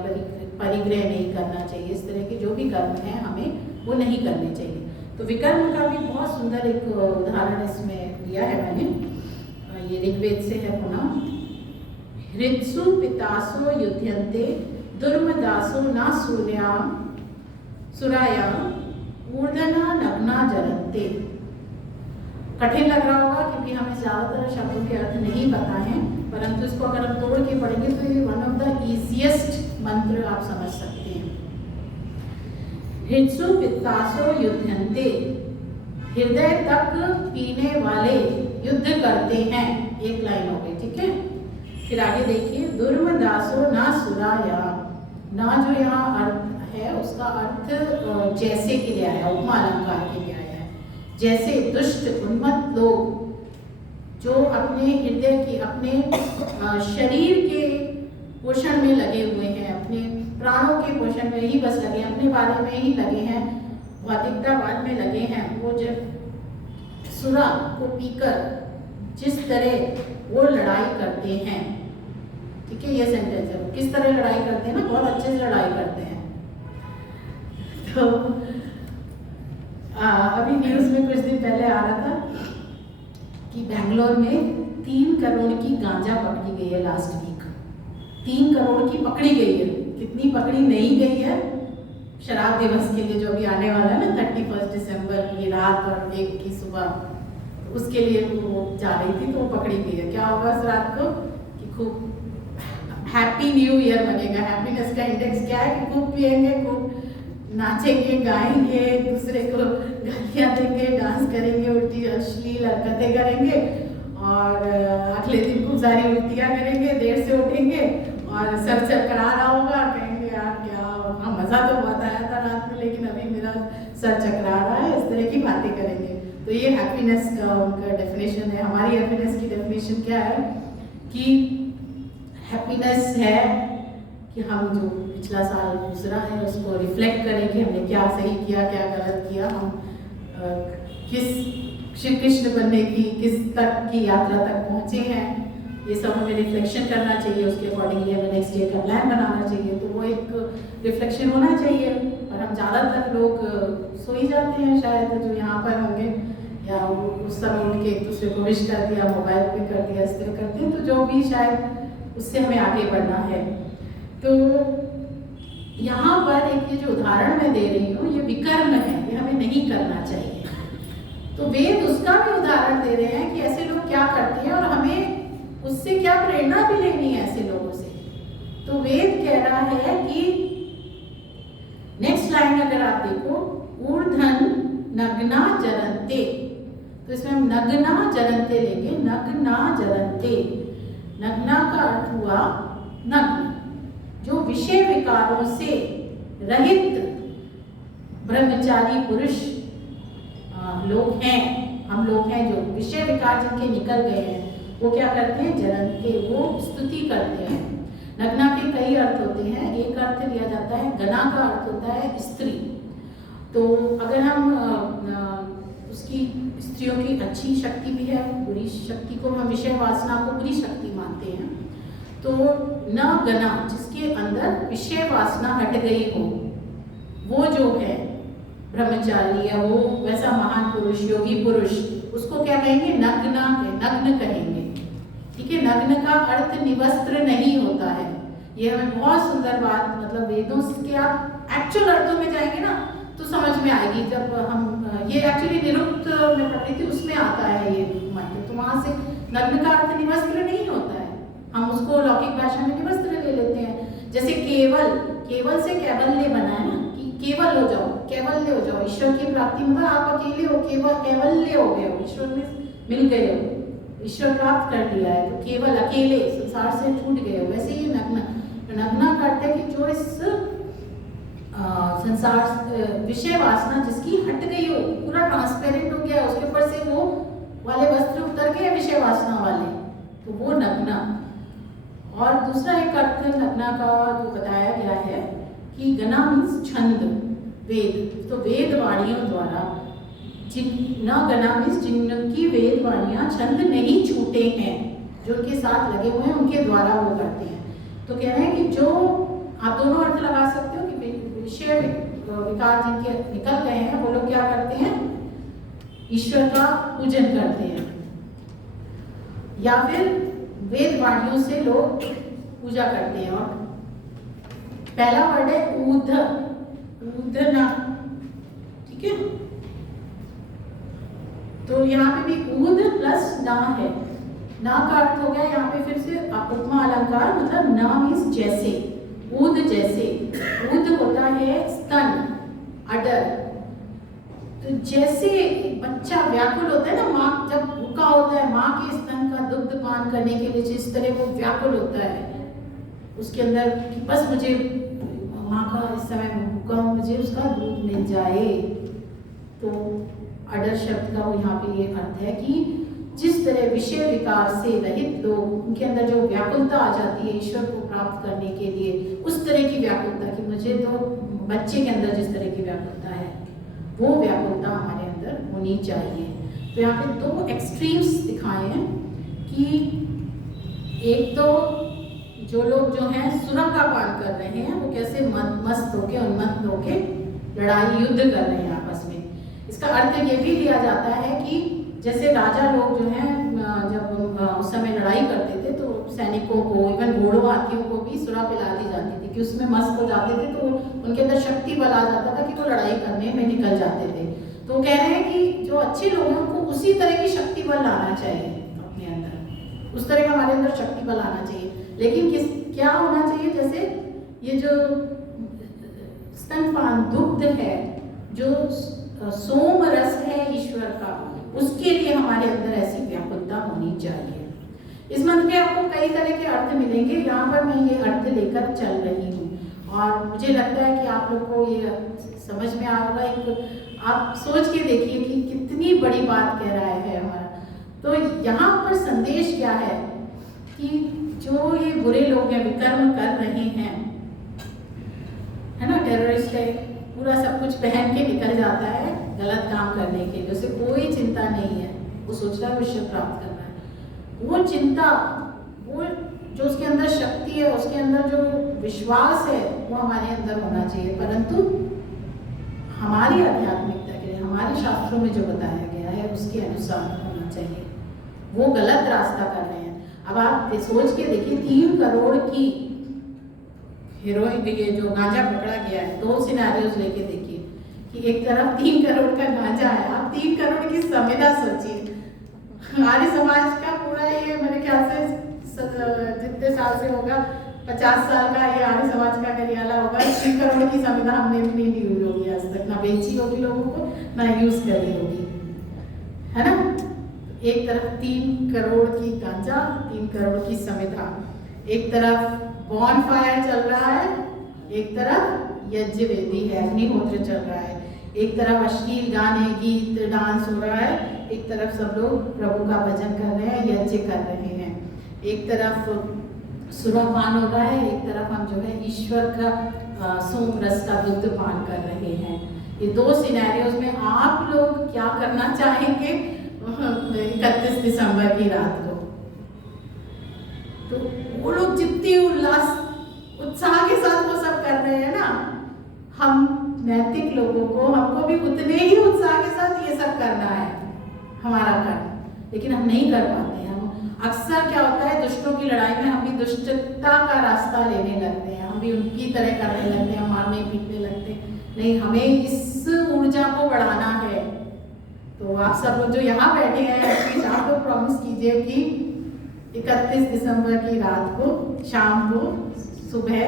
परिग्रह नहीं करना चाहिए। इस तरह के जो भी कर्म हैं हमें वो नहीं करने चाहिए। तो विकर्म का भी बहुत सुंदर एक उदाहरण इसमें दिया है मैंने, ये ऋग्वेद से है पुनः। हृत्सु पितासो युध्यन्ते दुर्मदासो न सुरायाम ऊर्धना नग्ना जरन्ते। कठिन लग रहा होगा क्योंकि हमें ज़्यादातर शब्दों के अर्थ नहीं पता है, परंतु इसको अगर हम तोड़ के पढ़ेंगे तो ये वन ऑफ द इजीएस्ट मंत्र आप समझ सकते हैं। हृत्सु पितासो युध्यन्ते, हृदय तक पीने वाले युद्ध करते हैं। एक लाइन हो गई, ठीक है। फिर आगे देखिए, दुर्मदासो न सुराया, ना जो यहाँ अर्थ है उसका अर्थ जैसे के लिए आया, उपमा अलंकार के लिए आया है। जैसे दुष्ट उन्मत्त लोग जो अपने हृदय की, अपने शरीर के पोषण में लगे हुए हैं, अपने प्राणों के पोषण में ही बस लगे हैं, अपने बारे में ही लगे हैं, भौतिकतावाद में लगे हैं, वो जब सुरा को पीकर जिस तरह वो लड़ाई करते हैं, ठीक है, ये सेंटेंस है, किस तरह लड़ाई करते हैं ना, बहुत अच्छे से लड़ाई करते हैं। तो अभी न्यूज़ में कुछ दिन पहले आ रहा था कि बेंगलोर में 3 करोड़ की गांजा पकड़ी गई है लास्ट वीक। 3 करोड़ की पकड़ी गई है, कितनी पकड़ी नहीं गई है शराब दिवस के लिए जो अभी आने वाला है ना, 31 दिसंबर की रात और 1 की सुबह, उसके लिए वो जा रही थी तो वो पकड़ी गई है। क्या होगा इस रात को कि खूब हैप्पी न्यू ईयर बनेगा। हैप्पीनेस का इंडेक्स क्या है कि खूब पिएंगे, खूब नाचेंगे, गाएंगे, दूसरे को गालियाँ देंगे, डांस करेंगे, उल्टी अश्लील हरकतें करेंगे, और अगले दिन खूब सारी उल्टियाँ करेंगे, देर से उठेंगे और सर चकरा रहा होगा, कहेंगे यार क्या, हाँ मज़ा तो बहुत आया था रात में लेकिन अभी मेरा सर चकरा रहा है, इस तरह की बातें करेंगे। तो ये हैप्पीनेस का उनका डेफिनेशन है। हमारी हैप्पीनेस की डेफिनेशन क्या है कि हैप्पीनेस है कि हम जो पिछला साल गुजरा है उसको रिफ्लेक्ट करें कि हमने क्या सही किया, क्या गलत किया, हम किस श्री कृष्ण बनने की किस तक की यात्रा तक पहुँचे हैं, ये सब हमें रिफ्लेक्शन करना चाहिए। उसके अकॉर्डिंगली हमें नेक्स्ट ईयर का प्लान बनाना चाहिए। तो वो एक रिफ्लेक्शन होना चाहिए। और हम ज़्यादातर लोग सो ही जाते हैं शायद, जो यहाँ पर होंगे, या उस समय उठ के एक दूसरे को विश कर दिया, मोबाइल पे कर दिया, इस तरह करते हैं। तो जो भी शायद उससे हमें आगे बढ़ना है। तो यहाँ पर एक ये जो उदाहरण मैं दे रही हूँ, ये विकर्म है, ये हमें नहीं करना चाहिए। तो वेद उसका भी उदाहरण दे रहे हैं कि ऐसे लोग क्या करते हैं और हमें उससे क्या प्रेरणा भी लेनी है ऐसे लोगों से। तो वेद कह रहा है कि नेक्स्ट लाइन अगर आप देखो, ऊर्धन नग्ना जरन्ते, तो इसमें हम नग्ना जरन्ते लेंगे। नग्ना जरन्ते, नग्ना का अर्थ हुआ नग्न, जो विषय विकारों से रहित ब्रह्मचारी पुरुष लोग हैं, हम लोग हैं जो विषय विकार जिनके निकल गए हैं, वो क्या करते हैं, जरन्ते, वो स्तुति करते हैं। नग्ना के कई अर्थ होते हैं। एक अर्थ लिया जाता है, गना का अर्थ होता है स्त्री। तो अगर हम उसकी स्त्रियों की अच्छी शक्ति भी है, बुरी शक्ति को हम विषय वासना को बुरी शक्ति मानते हैं। तो न गना, जिसके अंदर विषय वासना हट गई हो, वो जो है ब्रह्मचारी या वो वैसा महान पुरुष, योगी पुरुष, उसको क्या कहेंगे, नग्न कहेंगे। ठीक है, नग्न का अर्थ निवस्त्र नहीं होता है। ये हमें बहुत सुंदर बात, मतलब वेदों के आप एक्चुअल अर्थों में जाएंगे ना तो समझ में आएगी। जब हम ये एक्चुअली निरुक्त में पढ़ी थी, उसमें आता है ये मंत्र, तो वहां से नग्न का अर्थ निवस्त्र नहीं होता है, हम उसको लौकिक भाषा में निवस्त्र ले लेते हैं। जैसे केवल, केवल से कैवल्य बना है ना, कि केवल हो जाओ, कैवल्य हो जाओ, ईश्वर की प्राप्ति मतलब आप अकेले हो, केवल कैवल्य हो गए हो, ईश्वर में मिल गए हो, ईश्वर प्राप्त कर लिया है, तो केवल अकेले संसार से छूट गए हो। वैसे ही नग्न, नग्ना करते हैं कि जो इस संसार विषय वासना जिसकी हट गई हो, पूरा ट्रांसपेरेंट हो गया, उसके ऊपर से वो वाले वस्त्र उतर गए विषय वासना वाले, तो वो नग्ना। और दूसरा एक अर्थ नग्ना का जो बताया गया है कि गना मीन्स छंद, वेद, तो वेद वाणियों द्वारा, न गना मीन्स जिनकी वेद वाणियां छंद नहीं छूटे हैं, जो उनके साथ लगे हुए हैं उनके द्वारा वो करते हैं। तो कह रहे हैं कि जो आप दोनों अर्थ लगा सकते हो कि विषय विकार जिनके निकल गए हैं वो लोग क्या करते हैं, ईश्वर का पूजन करते हैं, या फिर वेद वाणियों से लोग पूजा करते हैं। और पहला वर्ड है ऊध, ऊधना, ठीक है, तो यहाँ पे भी ऊद प्लस ना है, ना का अर्थ हो गया यहाँ पे फिर से उपमा अलंकार, मतलब ना मीन्स जैसे, ऊद जैसे, ऊद होता है स्तन, अडर, तो जैसे बच्चा व्याकुल होता है ना, माँ जब भूखा होता है, माँ के स्तन का दुग्ध पान करने के लिए जिस तरह वो व्याकुल होता है उसके अंदर कि बस मुझे माँ का इस समय भूखा हूँ, मुझे उसका दूध मिल जाए, तो अडर शब्द का वो यहाँ पे ये अर्थ है कि जिस तरह विषय विकार से रहित लोग, उनके अंदर जो व्याकुलता आ जाती है ईश्वर को प्राप्त करने के लिए, उस तरह की व्याकुलता कि मुझे तो बच्चे के अंदर जिस तरह की व्याकुलता है वो व्याकुलता हमारे अंदर होनी चाहिए। तो यहाँ पे दो एक्सट्रीम्स दिखाए हैं कि एक तो जो लोग जो हैं सुरंग का पान कर रहे हैं वो कैसे मस्त होके, उन्मत्त होके लड़ाई युद्ध कर रहे हैं आपस में। इसका अर्थ ये भी लिया जाता है कि जैसे राजा लोग जो हैं जब उस समय लड़ाई करते थे तो सैनिकों को, इवन घोड़ों हाथियों को भी सुरा पिला दी जाती थी कि उसमें मस्त हो जाते थे, तो उनके अंदर शक्ति बल आ जाता था कि वो लड़ाई करने में निकल जाते थे। तो कह रहे हैं कि जो अच्छे लोग हैं उनको उसी तरह की शक्ति बल लाना चाहिए अपने अंदर, उस तरह का हमारे अंदर शक्ति बल आना चाहिए। लेकिन क्या होना चाहिए, जैसे ये जो स्तनपान दुग्ध है, जो सोम रस है ईश्वर का, उसके लिए हमारे अंदर ऐसी व्याकुलता होनी चाहिए। इस मंत्र के आपको कई तरह के अर्थ मिलेंगे, यहाँ पर मैं ये अर्थ लेकर चल रही हूँ और मुझे लगता है कि आप लोग को ये समझ में आएगा। एक आप सोच के देखिए कि कितनी बड़ी बात कह रहा है हमारा। तो यहाँ पर संदेश क्या है कि जो ये बुरे लोग हैं, विकर्म कर रहे हैं, है ना, टेररिस्ट है, पूरा सब कुछ पहन के निकल जाता है गलत काम करने के लिए, उसे कोई चिंता नहीं है, वो सोच रहा है विश्व प्राप्त करना है। वो चिंता, वो जो उसके अंदर शक्ति है, उसके अंदर जो विश्वास है वो हमारे अंदर होना चाहिए, परंतु हमारी आध्यात्मिकता के लिए, हमारे शास्त्रों में जो बताया गया है उसके अनुसार होना चाहिए। वो गलत रास्ता कर रहे हैं। अब आप सोच के देखिए, 3 करोड़ की हीरोइन, ये जो गांजा पकड़ा गया है, 2 सिनेरियोज लेके देखिए कि एक तरफ 3 करोड़ का गांजा है, आप 3 करोड़ की संविदा सोचिए। हमारे समाज का पूरा ये मेरे ख्याल से जितने साल से होगा, 50 साल का ये आर्य समाज का करियाला होगा। 3 करोड़ की संविदा हमने भी नहीं ली होगी आज तक, ना बेची होगी लोगों को, ना यूज करी होगी, है ना। एक तरफ 3 करोड़ की गांजा, 3 करोड़ की संविदा, एक तरफ बॉन फायर चल रहा है, एक तरफ यज्ञ वेदी है, अग्निहोत्र चल रहा है, एक तरफ अश्लील गाने, गीत, डांस हो रहा है, एक तरफ सब लोग प्रभु का भजन कर रहे हैं, यज्ञ कर रहे हैं, एक तरफ सुरापान हो रहा है, एक तरफ हम जो है ईश्वर का सोम रस का दुग्ध पान कर रहे हैं। ये 2 सिनेरियोज में आप लोग क्या करना चाहेंगे 31 दिसंबर की रात को? तो वो लोग जितनी उल्लास उत्साह के साथ वो सब कर रहे हैं ना, हम नैतिक लोगों को, हमको भी उतने ही उत्साह के साथ ये सब करना है, हमारा कर्म, लेकिन हम नहीं कर पाते हैं। हम अक्सर क्या होता है, दुष्टों की लड़ाई में हम भी दुष्टता का रास्ता लेने लगते हैं, हम भी उनकी तरह करने लगते हैं, मारने पीटने लगते हैं। नहीं, हमें इस ऊर्जा को बढ़ाना है। तो आप सब लोग जो यहाँ बैठे हैं, प्लीज आप लोग प्रॉमिस कीजिए कि 31 दिसंबर की रात को, शाम को, सुबह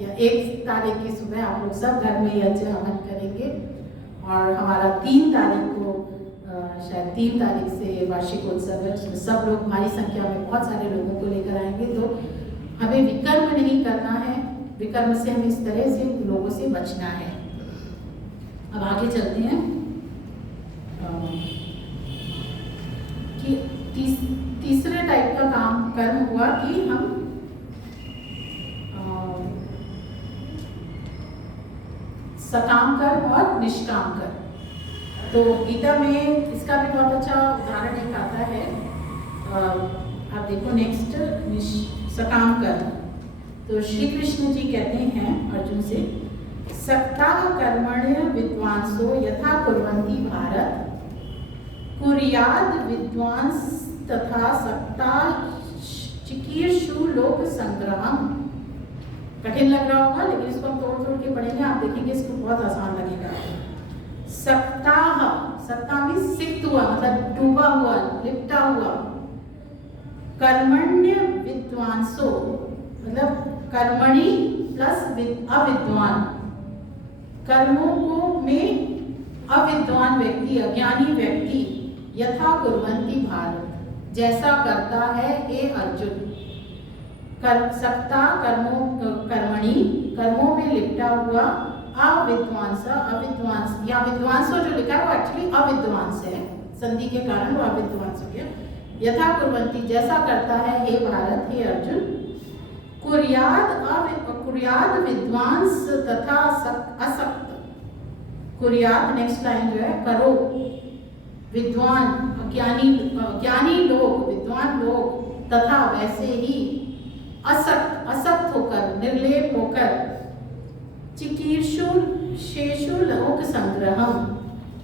या 1 तारीख की सुबह आप लोग सब घर में यज्ञ हवन करेंगे। और हमारा 3 तारीख को शायद 3 तारीख से वार्षिकोत्सव है, उसमें सब लोग भारी संख्या में बहुत सारे लोगों को लेकर आएंगे। तो हमें विकर्म नहीं करना है, विकर्म से हमें इस तरह से लोगों से बचना है। अब आगे चलते हैं कि तीसरे टाइप का काम कर्म हुआ कि हम सकाम कर्म और निष्काम कर्म। तो गीता में इसका भी बहुत अच्छा उदाहरण एक आता है। आप देखो नेक्स्ट, सकाम कर्म। तो श्री कृष्ण जी कहते हैं अर्जुन से, सक्ताः कर्मण्य विद्वांसो यथा कुर्वन्ति भारत, कुर्याद विद्वांस तथा सक्ता चिकीर्षु लोक संग्रहम। कठिन लग रहा होगा, लेकिन इसको हम तोड़ तोड़ के पढ़ेंगे, आप देखेंगे इसको बहुत आसान लगेगा। सक्ताः, सक्ता मीन्स सिक्त हुआ, मतलब डूबा हुआ, लिपटा हुआ। कर्मण्य विद्वांसो, मतलब कर्मणि प्लस अविद्वान, कर्मों को में अविद्वान व्यक्ति, अज्ञानी व्यक्ति, यथा कुर्वन्ति भारत, जैसा करता है हे अर्जुन। सक्ता कर्मणि, कर्मों में लिपटा हुआ, अविद्वांस, अविद्वांस या विद्वांसो जो लिखा है वो एक्चुअली अविद्वांस है, संधि के कारण वो अविद्वांस हो गया। यथा कुर्वन्ति, जैसा करता है हे भारत, हे अर्जुन। कुर्याद विद्वांस तथा असक्त, कुर्याद नेक्स्ट लाइन जो है, करो। विद्वान, ज्ञानी लोग, विद्वान लोग, तथा वैसे ही असक्त, असक्त होकर, निर्लेप होकर, चिकीर्षु लोक संग्रहम,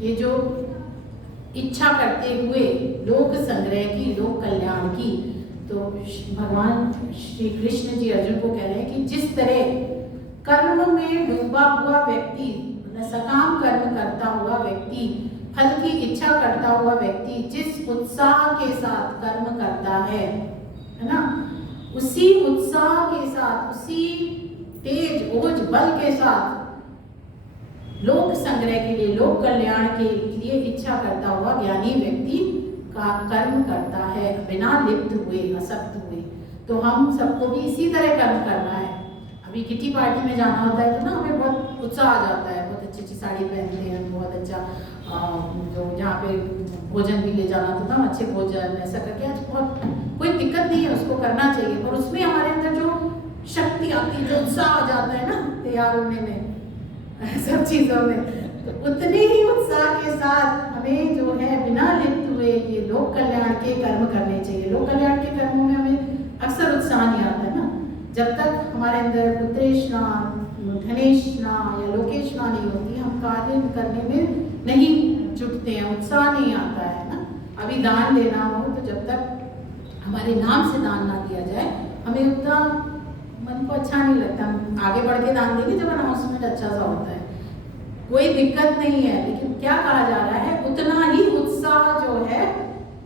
ये जो इच्छा करते हुए लोक संग्रह की, लोक कल्याण की। तो भगवान श्री कृष्ण जी अर्जुन को कह रहे हैं कि जिस तरह कर्म में डूबा हुआ व्यक्ति, मतलब सकाम कर्म करता हुआ व्यक्ति, फल की इच्छा करता हुआ व्यक्ति जिस उत्साह के साथ कर्म करता है ना, उसी उत्साह के साथ, उसी तेज ओज बल के साथ लोक संग्रह के लिए, लोक कल्याण के लिए इच्छा करता हुआ ज्ञानी व्यक्ति का कर्म करता है, बिना लिप्त हुए, असक्त हुए। तो हम सबको भी इसी तरह कर्म करना है। अभी किटी पार्टी में जाना होता है तो ना हमें बहुत उत्साह आ जाता है, बहुत अच्छी अच्छी साड़ी पहनते हैं, बहुत अच्छा जो जहाँ पे भोजन भी ले जाना होता है, अच्छे भोजन ऐसा करके, आज बहुत कोई दिक्कत नहीं है, उसको करना चाहिए। पर उसमें हमारे अंदर जो शक्ति आती है, जो उत्साह आ जाता है ना तैयार होने में, सब चीज़ों में, तो उतने ही उत्साह के साथ हमें जो है बिना लिप्त हुए ये लोक कल्याण के कर्म करने चाहिए। लोक कल्याण के कर्मों में हमें अक्सर उत्साह नहीं आता है ना, जब तक हमारे अंदर पुत्रेष्णा, धनेष्णा या लोकेष्णा नहीं होती, हम कार्य करने में नहीं जुटते हैं, उत्साह नहीं आता है ना। अभी दान देना हो तो जब तक हमारे नाम से दान ना दिया जाए, हमें उतना मन को अच्छा नहीं लगता। हम आगे बढ़ के दान देंगे जब अनाउंसमेंट अच्छा सा होता है, कोई दिक्कत नहीं है। लेकिन क्या कहा जा रहा है, उतना ही उत्साह जो है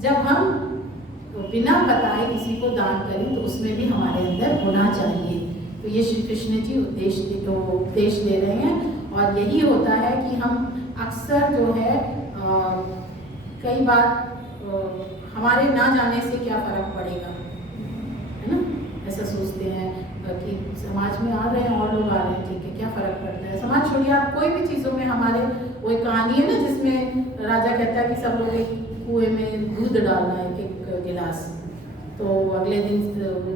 जब हम बिना बताए किसी को दान करें तो उसमें भी हमारे अंदर होना चाहिए। तो ये श्री कृष्ण जी उपदेश दे रहे हैं। और यही होता है कि हम अक्सर जो है कई बार हमारे ना जाने से क्या फर्क पड़ेगा, है ना, ऐसा सोचते हैं कि समाज में आ रहे हैं और लोग आ रहे हैं, ठीक है, क्या फर्क पड़ता है। समाज छोड़िए, आप कोई भी चीज़ों में हमारे, वो एक कहानी है ना जिसमें राजा कहता है कि सब लोग एक कुएं में दूध डालना है, एक गिलास, तो अगले दिन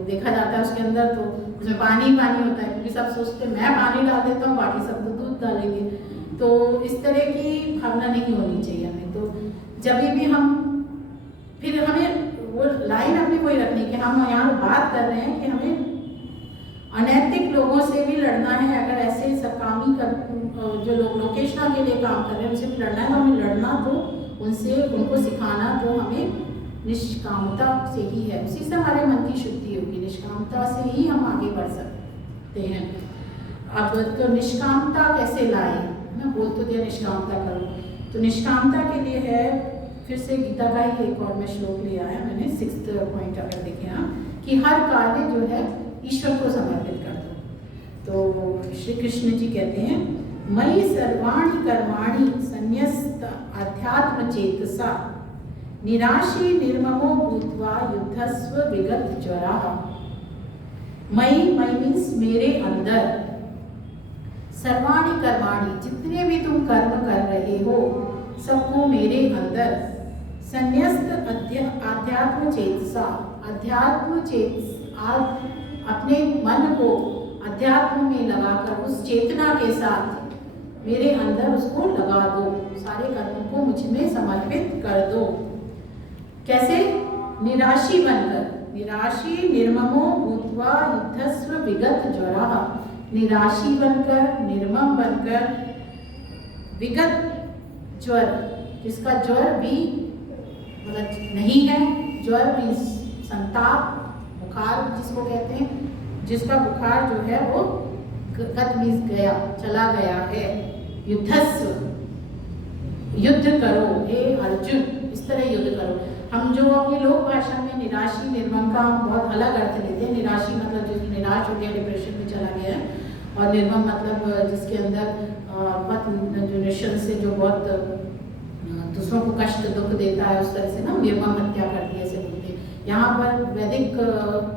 देखा जाता है उसके अंदर तो उसमें पानी पानी होता है, क्योंकि सब सोचते हैं मैं पानी डाल देता हूँ, बाकी सब तो दूध डालेंगे। तो इस तरह की भावना नहीं होनी चाहिए हमें। तो जब भी हम, फिर हमें वो लाइन अपनी कोई रखनी कि हम यहाँ बात कर रहे हैं कि हमें अनैतिक लोगों से भी लड़ना है। अगर ऐसे सकामी जो लोग लोकेशना के लिए काम कर रहे हैं उनसे भी लड़ना है, तो हमें लड़ना, तो उनसे उनको सिखाना तो हमें निष्कामता से ही है, उसी से हमारे मन की शुद्धि होगी, निष्कामता से ही हम आगे बढ़ सकते हैं। अब तो निष्कामता कैसे लाए, ना बोल तो दिया निष्कामता करो, तो निष्कामता के लिए है, फिर से गीता का ही एक और में श्लोक लिया है मैंने, 6th पॉइंट अगर देखें आप, कि हर कार्य जो है ईश्वर को समर्पित कर दो। तो श्री कृष्ण जी कहते हैं, मयि सर्वाणि कर्माणि संन्यस्त अध्यात्म चेतसा निराशी निर्ममो भूत्वा युद्धस्व विगत ज्वरः। मयि मीन्स मेरे अंदर, सर्वाणि कर्माणि जितने भी तुम कर्म कर रहे हो सबको मेरे अंदर, संन्यस्त अध्यात्म चेतसा, अध्यात्म अपने मन को अध्यात्म में लगाकर उस चेतना के साथ मेरे अंदर उसको लगा दो, सारे कर्मों को मुझ में समर्पित कर दो। कैसे? निराशी बनकर, निराशी निर्ममो भूत्वा युद्धस्व विगत ज्वरः, निराशी बनकर, निर्मम बनकर, विगत ज्वर, जिसका ज्वर भी मतलब नहीं है, ज्वर भी संताप, बुखार जिसको कहते हैं, जिसका बुखार जो है वो गत मीन्स गया, चला गया है। युद्धस्व, युद्ध करो हे अर्जुन, इस तरह युद्ध करो। हम जो अपनी लोक भाषा में निराशी निर्मम का हम बहुत अलग अर्थ लेते हैं। निराशी मतलब जो निराश हो गया, डिप्रेशन में चला गया है, और निर्मम मतलब जिसके अंदर जो निश्चल से जो बहुत दूसरों को कष्ट दुख देता है, उस तरह से ना निर्मम हत्या कर दी ऐसे बोलते हैं। यहाँ पर वैदिक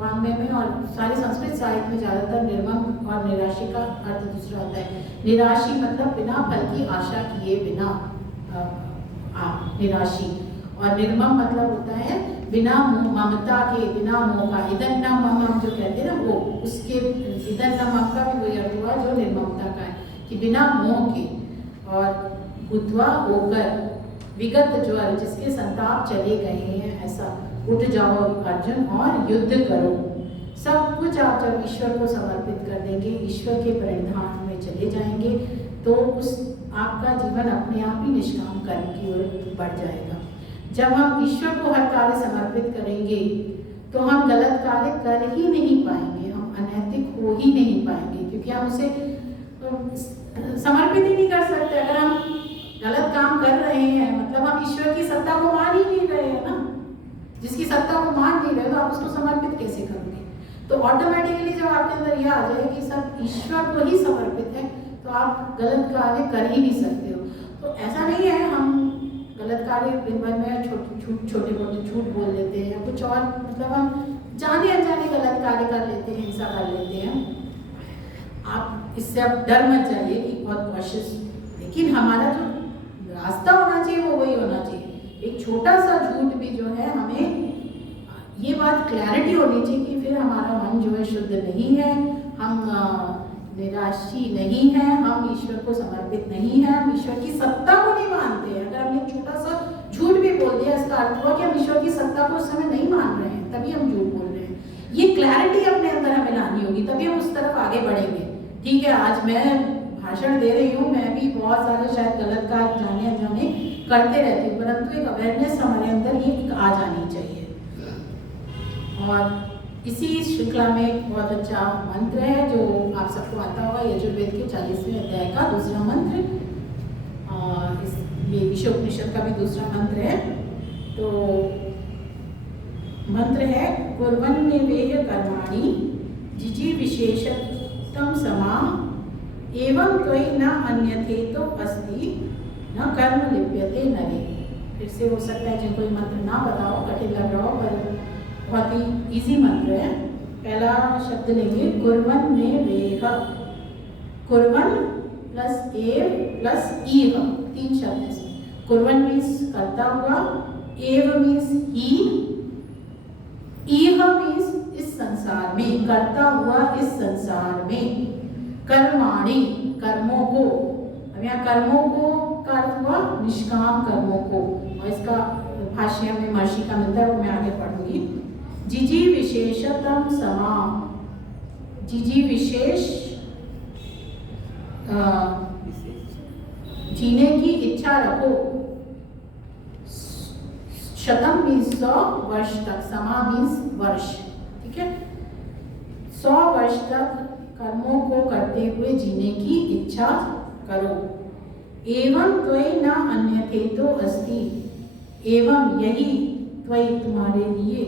वाङ्मय में और सारे संस्कृत साहित्य में ज़्यादातर निर्मम और निराशी का अर्थ दूसरा होता है। निराशी मतलब बिना फल की आशा किए बिना निराशी, और निर्मम मतलब होता है बिना ममता के, बिना मोह का। इदन न मम हम जो कहते हैं ना, वो उसके इदन न मम का भी वही अर्थ हुआ जो निर्ममता का है, कि बिना मोह के। और भूत्वा होकर, विगत ज्वर जिसके संताप चले गए हैं, ऐसा उठ जाओ अर्जुन और युद्ध करो। सब कुछ आप जब ईश्वर को समर्पित कर देंगे, ईश्वर के परिधान में चले जाएंगे, तो उस आपका जीवन अपने आप ही निष्काम कर्म की ओर बढ़ जाएगा। जब हम ईश्वर को हर कार्य समर्पित करेंगे तो हम गलत कार्य कर ही नहीं पाएंगे, हम अनैतिक हो ही नहीं पाएंगे, क्योंकि हम उसे समर्पित ही नहीं कर सकते। अगर हम गलत काम कर रहे हैं मतलब हम ईश्वर की सत्ता को मान ही नहीं रहे हैं ना। जिसकी सत्ता को मान नहीं रहे तो आप उसको समर्पित कैसे करोगे? तो ऑटोमेटिकली जब आपके अंदर यह आ जाए कि सब ईश्वर को ही समर्पित है, तो आप गलत कार्य कर ही नहीं सकते हो। तो ऐसा नहीं है हम गलत कार्य दिन भर में छोटे मोटे झूठ बोल लेते हैं या कुछ और, मतलब हम जाने अनजाने गलत कार्य कर लेते हैं, हिंसा कर लेते हैं। आप इससे अब डर मत जाइए कि बहुत कॉशियस, लेकिन हमारा जो रास्ता होना चाहिए वो वही होना चाहिए। एक छोटा सा झूठ भी जो है, हमें ये बात क्लैरिटी होनी चाहिए कि फिर हमारा मन जो है शुद्ध नहीं है, हम निराशी नहीं है, हम ईश्वर को समर्पित नहीं है, हम ईश्वर की सत्ता को नहीं मानते हैं। अगर हमने छोटा सा झूठ भी बोल दिया, इसका अर्थ हुआ कि हम ईश्वर की सत्ता को उस समय नहीं मान रहे हैं, तभी हम झूठ बोल रहे हैं। ये क्लैरिटी अपने अंदर हमें लानी होगी, तभी हम उस तरफ आगे बढ़ेंगे। ठीक है, आज मैं भाषण दे रही हूँ, मैं भी बहुत सारे शायद गलत कार्य जाने अनजाने करते रहती हूँ, परंतु एक अवेयरनेस हमारे अंदर ये आ जानी चाहिए। और इसी श्रृंखला में एक बहुत अच्छा मंत्र है जो आप सबको आता होगा, यजुर्वेद के 40वें अध्याय का दूसरा मंत्र, ये ईशोपनिषद का भी दूसरा मंत्र है। तो मंत्र है, कुर्वन्नेवेह कर्माणि जिजी विशेषतम समा एवं त्वयि न अन्यथेतो अस्ति न कर्म लिप्यते नरे। फिर से हो सकता है जिनको ये मंत्र ना बताओ, कठिन लग रहा हो, पर बहुत ही इजी मंत्र है। पहला शब्द लेंगे, कुर्वन्नेवेह। कुर्वन् प्लस एव प्लस ईह, 3 शब्द इसमें। कुर्वन् मीन्स करता हुआ, एव मीन्स ही, ईह मीन्स इस संसार में, करता हुआ इस संसार में। कर्माणि, कर्मों को। अब यहाँ कर्मों को का अर्थ हुआ निष्काम कर्मों को, और इसका भाष्य में महर्षि का मिलता है, वो मैं आगे पढ़ूंगी। जिजी विशेषतम समा, जिजी विशेष जीने की इच्छा रखो, शतम मीन्स 100 वर्ष तक, समा मीन्स वर्ष, ठीक है। 100 वर्ष तक कर्मों को करते हुए जीने की इच्छा करो। एवं त्वयि न अन्यथेतो अस्ति, एवं यही त्वयि तुम्हारे लिए,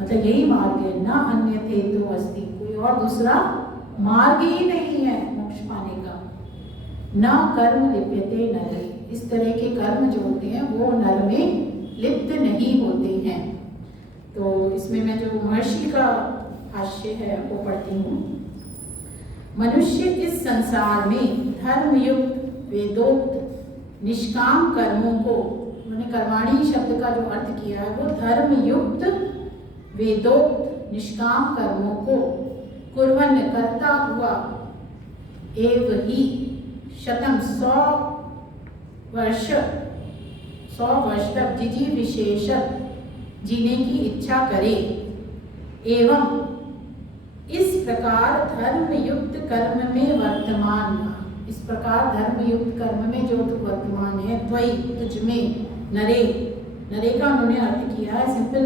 मतलब यही मार्ग है, न अन्यथेतो अस्ति, कोई और दूसरा मार्ग ही नहीं है मोक्ष पाने का। न कर्म लिप्यते नरे, इस तरह के कर्म जो होते हैं वो नर में लिप्त नहीं होते हैं। तो इसमें मैं जो महर्षि का भाष्य है वो पढ़ती हूँ। मनुष्य इस संसार में धर्मयुक्त वेदोक्त निष्काम कर्मों को, मैंने कर्माणी शब्द का जो अर्थ किया है वो धर्मयुक्त वेदोक्त निष्काम कर्मों को कुर्वन् करता हुआ एव ही शतम 100 वर्ष तक जिजी विशेष जीने की इच्छा करे। एवं इस प्रकार धर्मयुक्त कर्म में वर्तमान, इस प्रकार धर्मयुक्त कर्म में जो तू वर्तमान है, त्वयि तुझ में, नरे, नरे का उन्होंने अर्थ किया है, सिंपल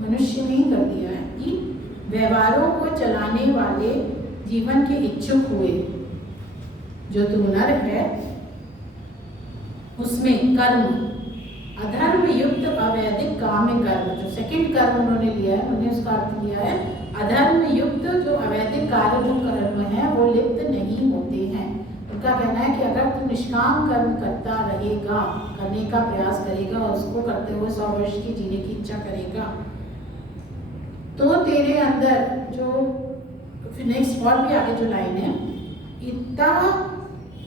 मनुष्य नहीं कर दिया है, कि व्यवहारों को चलाने वाले जीवन के इच्छुक हुए जो तू नर है उसमें कर्म अधर्म युक्त अवैधिक काम्य कर्म, जो सेकंड कर्म उन्होंने लिया है, उन्होंने उसका अर्थ किया है अधर्म युक्त जो अवैधिक कार्य जो कर्म है वो लिप्त नहीं होते हैं। उनका कहना है कि अगर तू निष्काम कर्म करता रहेगा, करने का प्रयास करेगा और उसको करते हुए 100 वर्ष की जीने की इच्छा करेगा, तो तेरे अंदर जो फिर नेक्स्ट और भी आगे जो लाइन है, इत्ता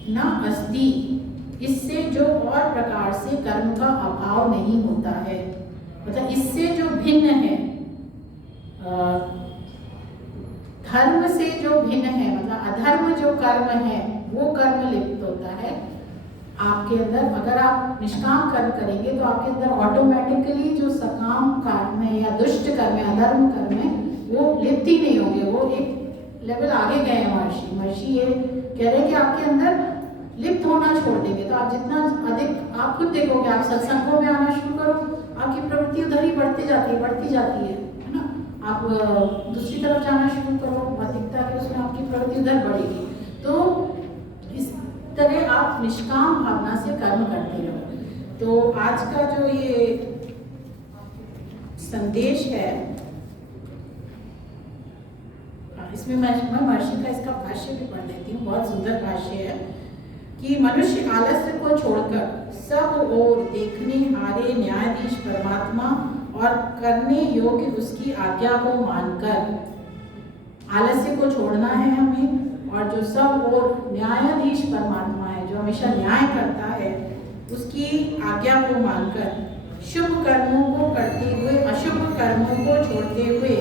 न अस्ति, इससे जो और प्रकार से कर्म का अभाव नहीं होता है, मतलब इससे जो भिन्न है, धर्म से जो भिन्न है, मतलब अधर्म जो कर्म है वो कर्म लिप्त होता है आपके अंदर। अगर आप निष्काम कर्म करेंगे तो आपके अंदर ऑटोमेटिकली जो सकाम कर्म है या दुष्ट कर्म है, अधर्म कर्म है, वो लिप्त ही नहीं होंगे, वो एक लेवल आगे गए हैं महर्षि। महर्षि ये कह रहे हैं कि आपके अंदर लिप्त होना छोड़ देंगे तो आप जितना अधिक, आप खुद देखोगे, आप सत्संगों में आना शुरू करो, आपकी प्रवृत्ति उधर ही बढ़ती जाती है ना। आप दूसरी तरफ जाना शुरू करो, अधिकता के उसमें आपकी प्रवृत्ति उधर बढ़ेगी। तो इस तरह आप निष्काम भावना से कर्म करते रहो। तो आज का जो ये संदेश है, इसमें मैं महर्षि का इसका भाष्य भी पढ़ देती हूँ, बहुत सुंदर भाष्य है कि मनुष्य आलस्य को छोड़कर सब ओर देखने हारे न्यायाधीश परमात्मा और करने योग्य उसकी आज्ञा को मानकर, आलस्य को छोड़ना है हमें, और जो सब ओर न्यायाधीश परमात्मा है जो हमेशा न्याय करता है उसकी आज्ञा को मानकर शुभ कर्मों को करते हुए अशुभ कर्मों को छोड़ते हुए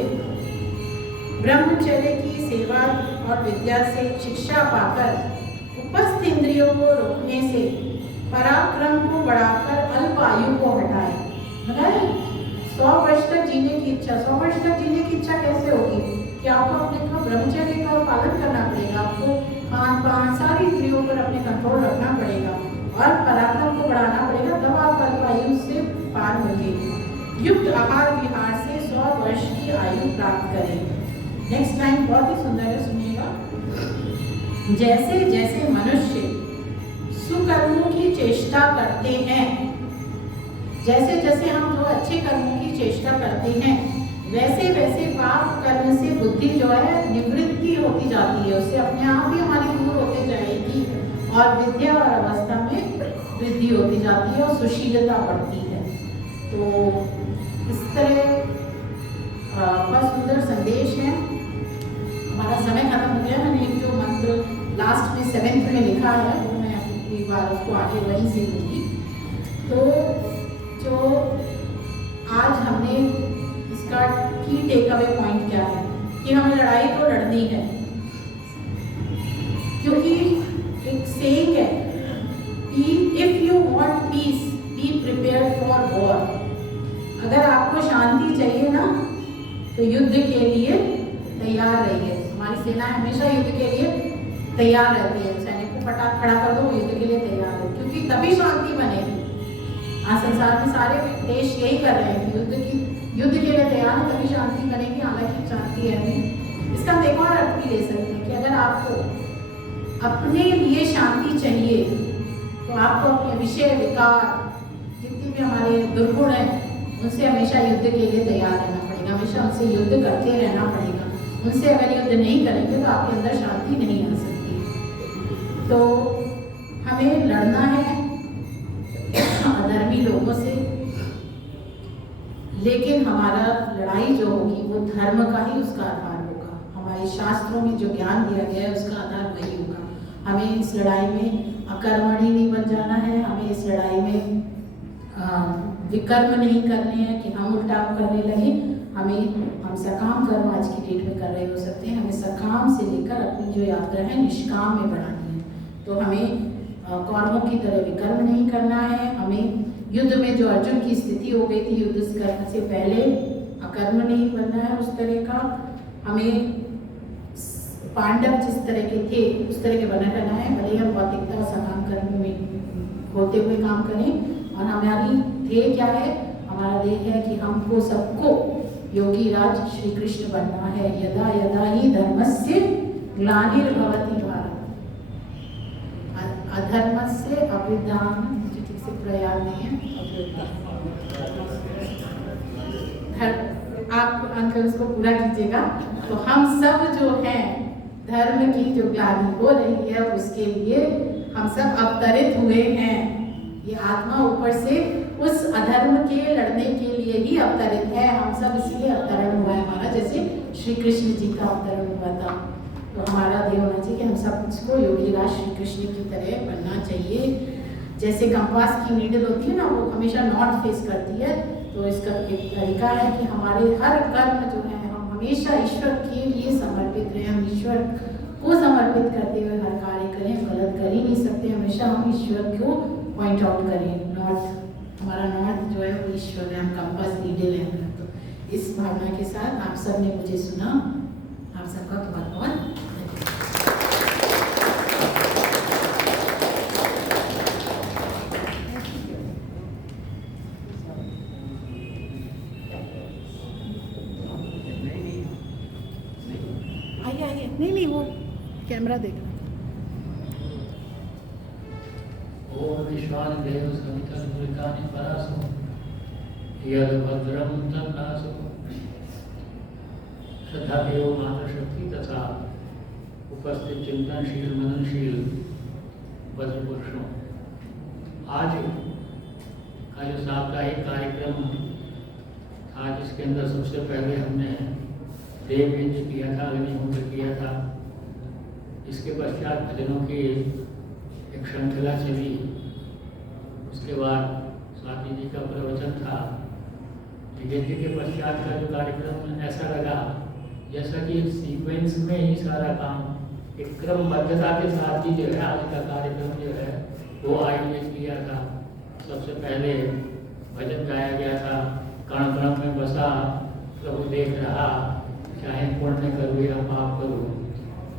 ब्रह्मचर्य की सेवा और विद्या से शिक्षा पाकर उपस्थ इंद्रियों को रोकने से पराक्रम को बढ़ाकर अल्प आयु को हटाए। बताए 100 वर्ष तक जीने की इच्छा, 100 वर्ष तक जीने की इच्छा कैसे होगी कि आपको अपने का ब्रह्मचर्य का पालन करना पड़ेगा, आपको खान पान सारी इंद्रियों पर अपने कंट्रोल रखना पड़ेगा और पराक्रम को बढ़ाना पड़ेगा, तब आप अल्प आयु से पार होंगे। युक्त आहार विहार से 100 वर्ष की आयु प्राप्त करें। नेक्स्ट लाइन बहुत ही सुंदर है, सुनिएगा। जैसे जैसे मनुष्य सुकर्मों की चेष्टा करते हैं, जैसे जैसे हम जो अच्छे कर्मों की चेष्टा करते हैं, वैसे वैसे पाप कर्म से बुद्धि जो है निवृत्ति होती जाती है, उससे अपने आप ही हमारी दूर होते जाएगी और विद्या और अवस्था में वृद्धि होती जाती है और सुशीलता बढ़ती है। तो इस तरह बहुत सुंदर संदेश है। हमारा समय खत्म हो गया। मैंने एक जो मंत्र लास्ट में 7th में लिखा है वो मैं एक बार उसको आगे वहीं से लूँगी। तो जो आज हमने इसका की टेक अवे पॉइंट क्या है कि हमें लड़ाई तो लड़नी है, क्योंकि एक सेइंग है if you want piece be prepared for war. अगर आपको शांति चाहिए ना तो युद्ध के लिए तैयार रहिए। हमारी सेना हमेशा युद्ध के लिए तैयार रहती है, सैनिक को फटाक खड़ा कर दो, युद्ध के लिए तैयार है, क्योंकि तभी शांति बनेगी। आज संसार में सारे देश यही कर रहे हैं कि युद्ध के लिए तैयार हैं, तभी शांति करेंगे, हालांकि शांति है नहीं। इसका हम एक और अर्थ भी ले सकते हैं कि अगर आपको अपने लिए शांति चाहिए तो आपको अपने विषय विकार जितने भी हमारे दुर्गुण हैं उनसे हमेशा युद्ध के लिए तैयार रहना पड़ेगा, हमेशा उनसे युद्ध करते रहना पड़ेगा। उनसे अगर युद्ध नहीं करेंगे तो आपके अंदर शांति नहीं आ सकती। तो हमें लड़ना है अधर्मी लोगों से, लेकिन हमारा लड़ाई जो होगी वो धर्म का ही उसका आधार होगा। हमारे शास्त्रों में जो ज्ञान दिया गया है उसका आधार वही होगा। हमें इस लड़ाई में अकर्मणी नहीं बन जाना है, हमें इस लड़ाई में विकर्म नहीं करने हैं कि हम उल्टा करने लगे। हम सकाम कर्म आज की डेट में कर रहे हो सकते हैं, हमें सकाम से लेकर अपनी जो यात्रा है निष्काम में बढ़ानी है। तो हमें कौरवों की तरह विकर्म नहीं करना है। हमें युद्ध में जो अर्जुन की स्थिति हो गई थी युद्ध करने से पहले अकर्म नहीं बनना है उस तरह का। हमें पांडव जिस तरह के थे उस तरह के बना रहना है, भले हम भौतिकता सकाम कर्म में होते हुए काम करें। और हमारी ध्येय क्या है? हमारा ध्येय है कि हमको सबको योगी राज श्री कृष्ण बनना है। यदा यदा ही धर्मस्य ग्लानिर्भवति भारत, अधर्मस्य अभ्युत्थानं, मुझे ठीक से प्रयास नहीं है, आप अंकल उसको पूरा कीजिएगा। तो हम सब जो हैं धर्म की जो ग्लानि हो रही है उसके लिए हम सब अवतरित हुए हैं। ये आत्मा ऊपर से उस अधर्म के लड़ने के लिए ही अवतरित है। हम सब इसलिए अवतरण हुआ है हमारा, जैसे श्री कृष्ण जी का अवतरण हुआ था। तो हमारा ध्येय होना चाहिए कि हम सब उसको योगी राज श्री कृष्ण की तरह बनना चाहिए। जैसे कंपास की नीडल होती है ना, वो हमेशा नॉर्थ फेस करती है। तो इसका एक तरीका है कि हमारे हर कर्म जो है हम हमेशा ईश्वर के लिए समर्पित रहें। हम ईश्वर को समर्पित करते हुए हर कार्य करें, गलत कर ही नहीं सकते। हमेशा हम ईश्वर को पॉइंट आउट करें। नॉर्थ, हमारा नॉर्थ जो है वो ईश्वर है, हम कंपास नीडल है। तो इस भावना के साथ आप सब ने मुझे सुना, आप सबका बहुत बहुत नहीं वो कैमरा देख रहा ओम विश्वान देव सविता दुर्गानि परासो यद भद्रम तन्नासो। श्रद्धा एवं मातृशक्ति तथा उपस्थित चिंतनशील मननशील भद्र पुरुषों, आज का जो साप्ताहिक कार्यक्रम था जिसके अंदर सबसे पहले हमने देव यज्ञ किया था, अग्निहोत्र किया था। इसके पश्चात भजनों की एक श्रृंखला चली। उसके बाद स्वाति जी का प्रवचन था। यज्ञ के पश्चात का जो कार्यक्रम ऐसा लगा जैसा कि एक सीक्वेंस में ही सारा काम एक क्रमबद्धता के साथ ही जो है आज का कार्यक्रम जो है वो आयोजित किया था। सबसे पहले भजन गाया गया था, कण कण में बसा प्रभु देख रहा, चाहे पुण्य करूँ या पाप करूँ।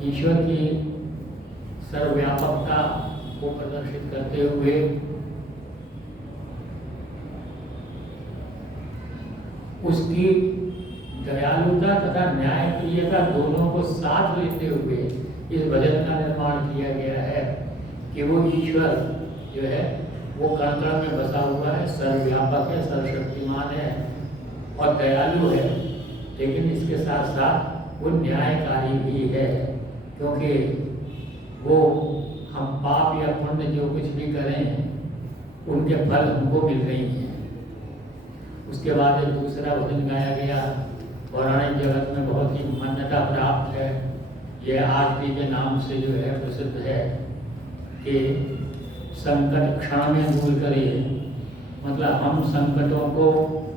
ईश्वर की सर्वव्यापकता को प्रदर्शित करते हुए उसकी दयालुता तथा न्यायप्रियता दोनों को साथ लेते हुए इस भजन का निर्माण किया गया है कि वो ईश्वर जो है वो कण कण में बसा हुआ है, सर्वव्यापक है, सर्वशक्तिमान है और दयालु है। लेकिन इसके साथ साथ वो न्यायकारी भी है, क्योंकि वो हम पाप या पुण्य जो कुछ भी करें उनके फल हमको मिल रही हैं। उसके बाद एक दूसरा भजन गाया गया, पौराणिक जगत में बहुत ही मान्यता प्राप्त है, यह आरती के नाम से जो है प्रसिद्ध है कि संकट क्षण में दूर करिए। मतलब हम संकटों को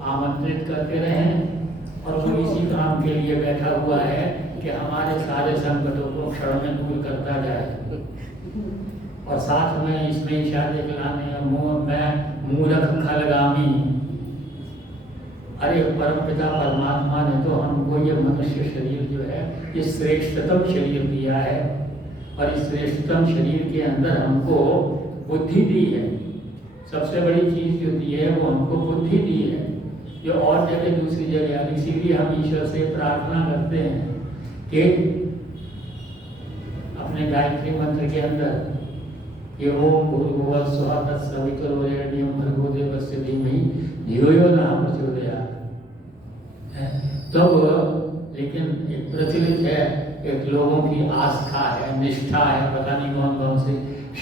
आमंत्रित करते रहें और वो इसी काम के लिए बैठा हुआ है कि हमारे सारे संकटों को क्षण में दूर करता जाए। और साथ में इसमें इशारे दिलाने मैं मूर्ख खलगामी, अरे परमपिता परमात्मा ने तो हमको ये मनुष्य शरीर जो है ये श्रेष्ठतम शरीर दिया है और इस श्रेष्ठतम शरीर के अंदर हमको बुद्धि दी है। सबसे बड़ी चीज जो दी है वो हमको बुद्धि दी है, जो और जगह दूसरी जगह। इसीलिए हम ईश्वर से प्रार्थना करते हैं कि अपने गायत्री मंत्र के अंदर ये ओम भूर्भुवः स्वः तत्सवितुर्वरेण्यं भर्गो देवस्य धीमहि धियो यो नः प्रचोदयात्। तब लेकिन एक प्रचलित है, एक लोगों की आस्था है, निष्ठा है, पता नहीं कौन कौन से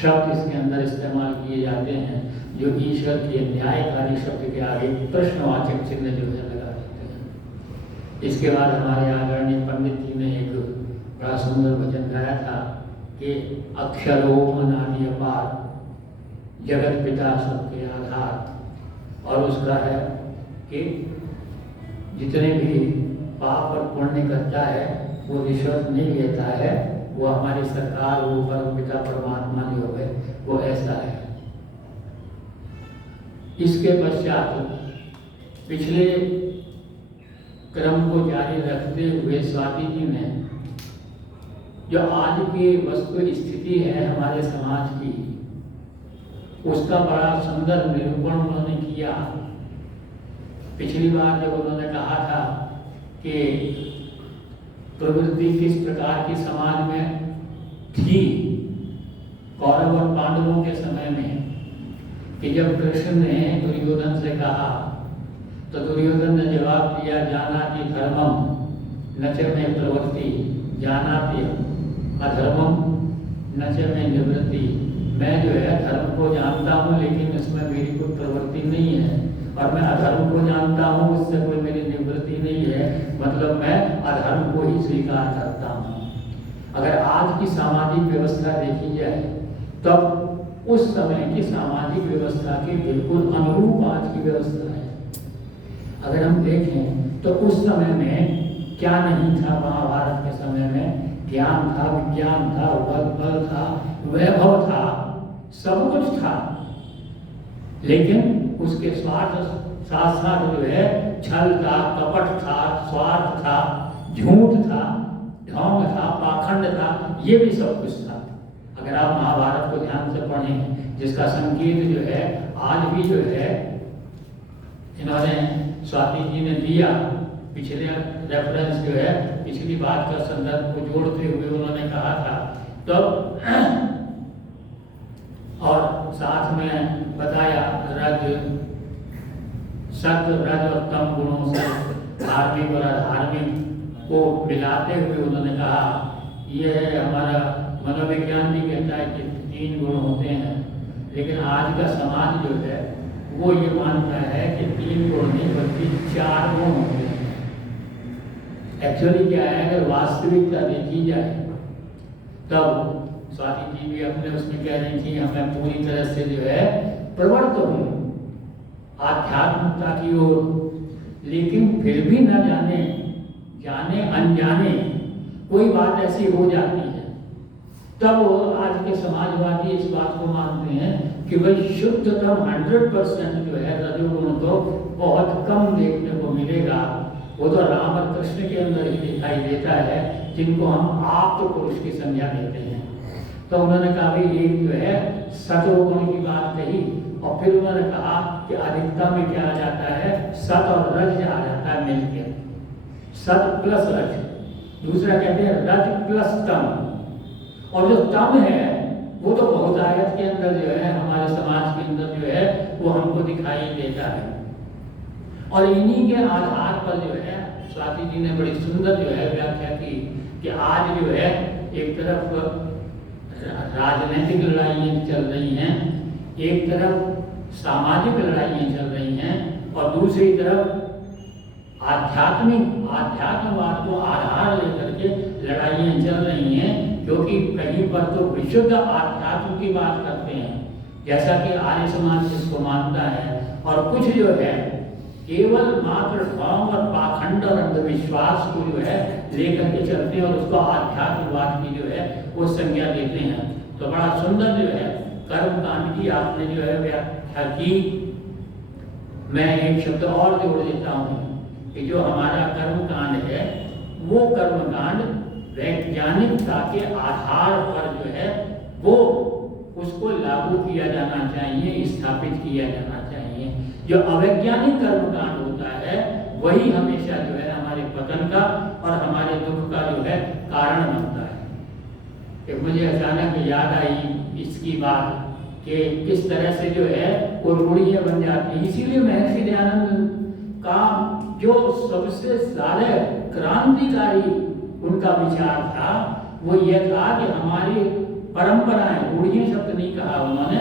शब्द इसके अंदर इस्तेमाल किए जाते हैं, जो ईश्वर के न्यायकारी शब्द के आगे प्रश्नवाचक चिन्ह जो है लगा देते हैं। इसके बाद हमारे आदरणीय पंडित जी ने एक बड़ा सुंदर वचन गाया था कि अक्षरों अनादि अपार, जगत पिता सबके आधार। और उसका है कि जितने भी पाप और पुण्य करता है वो रिश्वत नहीं लेता है, वो हमारी सरकार, वो परम पिता परमात्मा जो है वो ऐसा है। इसके पश्चात पिछले क्रम को जारी रखते हुए स्वाति जी ने जो आज की वस्तु स्थिति है हमारे समाज की, उसका बड़ा सुंदर निरूपण उन्होंने किया। पिछली बार जब उन्होंने कहा था कि प्रवृत्ति किस प्रकार की समाज में थी कौरव और पांडवों के समय में, कि जब कृष्ण ने दुर्योधन से कहा तो दुर्योधन ने जवाब दिया, जानाति धर्मम न च मे प्रवृत्ति, जानाति अधर्मम न च मे निवृत्ति। मैं जो है धर्म को जानता हूँ लेकिन उसमें मेरी कोई प्रवृत्ति नहीं है, और मैं अधर्म को जानता हूँ उससे कोई मेरी निवृत्ति नहीं है, मतलब मैं अधर्म को ही स्वीकार करता हूँ। अगर आज की सामाजिक व्यवस्था देखी जाए तब उस समय की सामाजिक व्यवस्था के बिल्कुल अनुरूप आज की व्यवस्था है। अगर हम देखें तो उस समय में क्या नहीं था, महाभारत के समय में ज्ञान था, विज्ञान था, बल था, वैभव था, सब कुछ था, लेकिन उसके साथ साथ जो है छल था, कपट था, स्वार्थ था, झूठ था, ढोंग था, पाखंड था, ये भी सब कुछ था। अगर आप महाभारत को ध्यान से पढ़ें, जिसका संकेत जो है आज भी जो है इन्होंने स्वाति जी ने दिया, पिछले रेफरेंस जो है पिछली बात का संदर्भ को जोड़ते हुए उन्होंने कहा था तब, और साथ में बताया रज सत्य, रज और तम गुणों से धार्मिक और अधार्मिक को मिलाते हुए उन्होंने कहा यह है हमारा मनोविज्ञान भी कहता है कि 3 गुण होते हैं, लेकिन आज का समाज जो है वो ये मानता है कि 3 गुण नहीं बल्कि 4 गुण होते हैं। एक्चुअली क्या है, अगर वास्तविकता देखी जाए तब स्वाति जी भी अपने उसमें कह रही थी हमें पूरी तरह से जो है प्रवृत्त हो आध्यात्मिकता की ओर, लेकिन फिर भी न जाने जाने अनजाने कोई बात ऐसी हो जाती है, तब आज के समाजवादी इस बात को मानते हैं कि भाई शुद्धतम 100% जो है रजोगुण तो बहुत कम देखने को मिलेगा, वो तो राम और कृष्ण के अंदर ही दिखाई देता है, जिनको हम आप्त पुरुष की संज्ञा देते हैं। तो उन्होंने कहा भाई एक जो है सतोगुण की बात कही, और फिर उन्होंने कहा कि अधिकता में क्या आ जाता है, सत और रज आ जाता है मिलकर, सत प्लस रज। दूसरा कहते हैं रज प्लस तम, और जो तम है वो तो बहुतायत के अंदर जो है हमारे समाज के अंदर जो है वो हमको दिखाई देता है। और इन्हीं के आधार पर जो है स्वाति जी ने बड़ी सुंदर जो है व्याख्या की कि आज जो है एक तरफ राजनीतिक लड़ाइयाँ चल रही हैं, एक तरफ सामाजिक लड़ाइयाँ चल रही हैं, और दूसरी तरफ आध्यात्मवाद को आधार लेकर के लड़ाइयाँ चल रही हैं, क्योंकि कहीं पर तो विशुद्ध आध्यात्म की बात करते हैं जैसा कि आर्य समाज जिसको मानता है, और कुछ जो है केवल मात्र ढोंग और पाखंड और अंधविश्वास को जो है लेकर के चलते हैं और उसको आध्यात्मवाद की जो है वो संज्ञा देते हैं। तो बड़ा सुंदर जो है कर्म कांड की आपने जो है व्याख्या की। मैं एक शब्द और जोड़ देता हूँ कि जो हमारा कर्म कांड है वो कर्म कांड वैज्ञानिकता के आधार पर जो है वो उसको लागू किया जाना चाहिए, स्थापित किया जाना चाहिए। जो अवैज्ञानिक कर्मकांड होता है वही हमेशा जो है हमारे पतन का और हमारे दुख का जो है कारण बनता है। एक मुझे अचानक याद आई इसकी बात कि किस तरह से जो है वो रूढ़ियाँ बन जाती हैं। इसीलिए महर्षि दयानंद का जो सबसे ज्यादा क्रांतिकारी उनका विचार था वो यह था कि हमारी परंपराएं, रूढ़ियाँ शब्द नहीं कहा उन्होंने,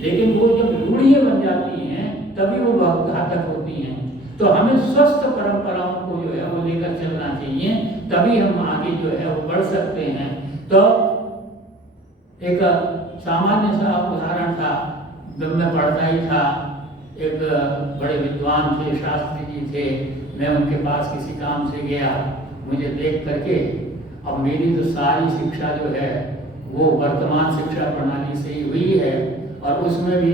लेकिन वो जब रूढ़ियाँ बन जाती हैं तभी वो बहुत घातक होती हैं। तो हमें स्वस्थ परंपराओं को जो है वो लेकर चलना चाहिए, तभी हम आगे जो है वो बढ़ सकते हैं। तो एक सामान्य सा उदाहरण था, जब मैं पढ़ता ही था, एक बड़े विद्वान थे, शास्त्री जी थे, मैं उनके पास किसी काम से गया। मुझे देख करके, अब मेरी तो सारी शिक्षा जो है वो वर्तमान शिक्षा प्रणाली से ही हुई है और उसमें भी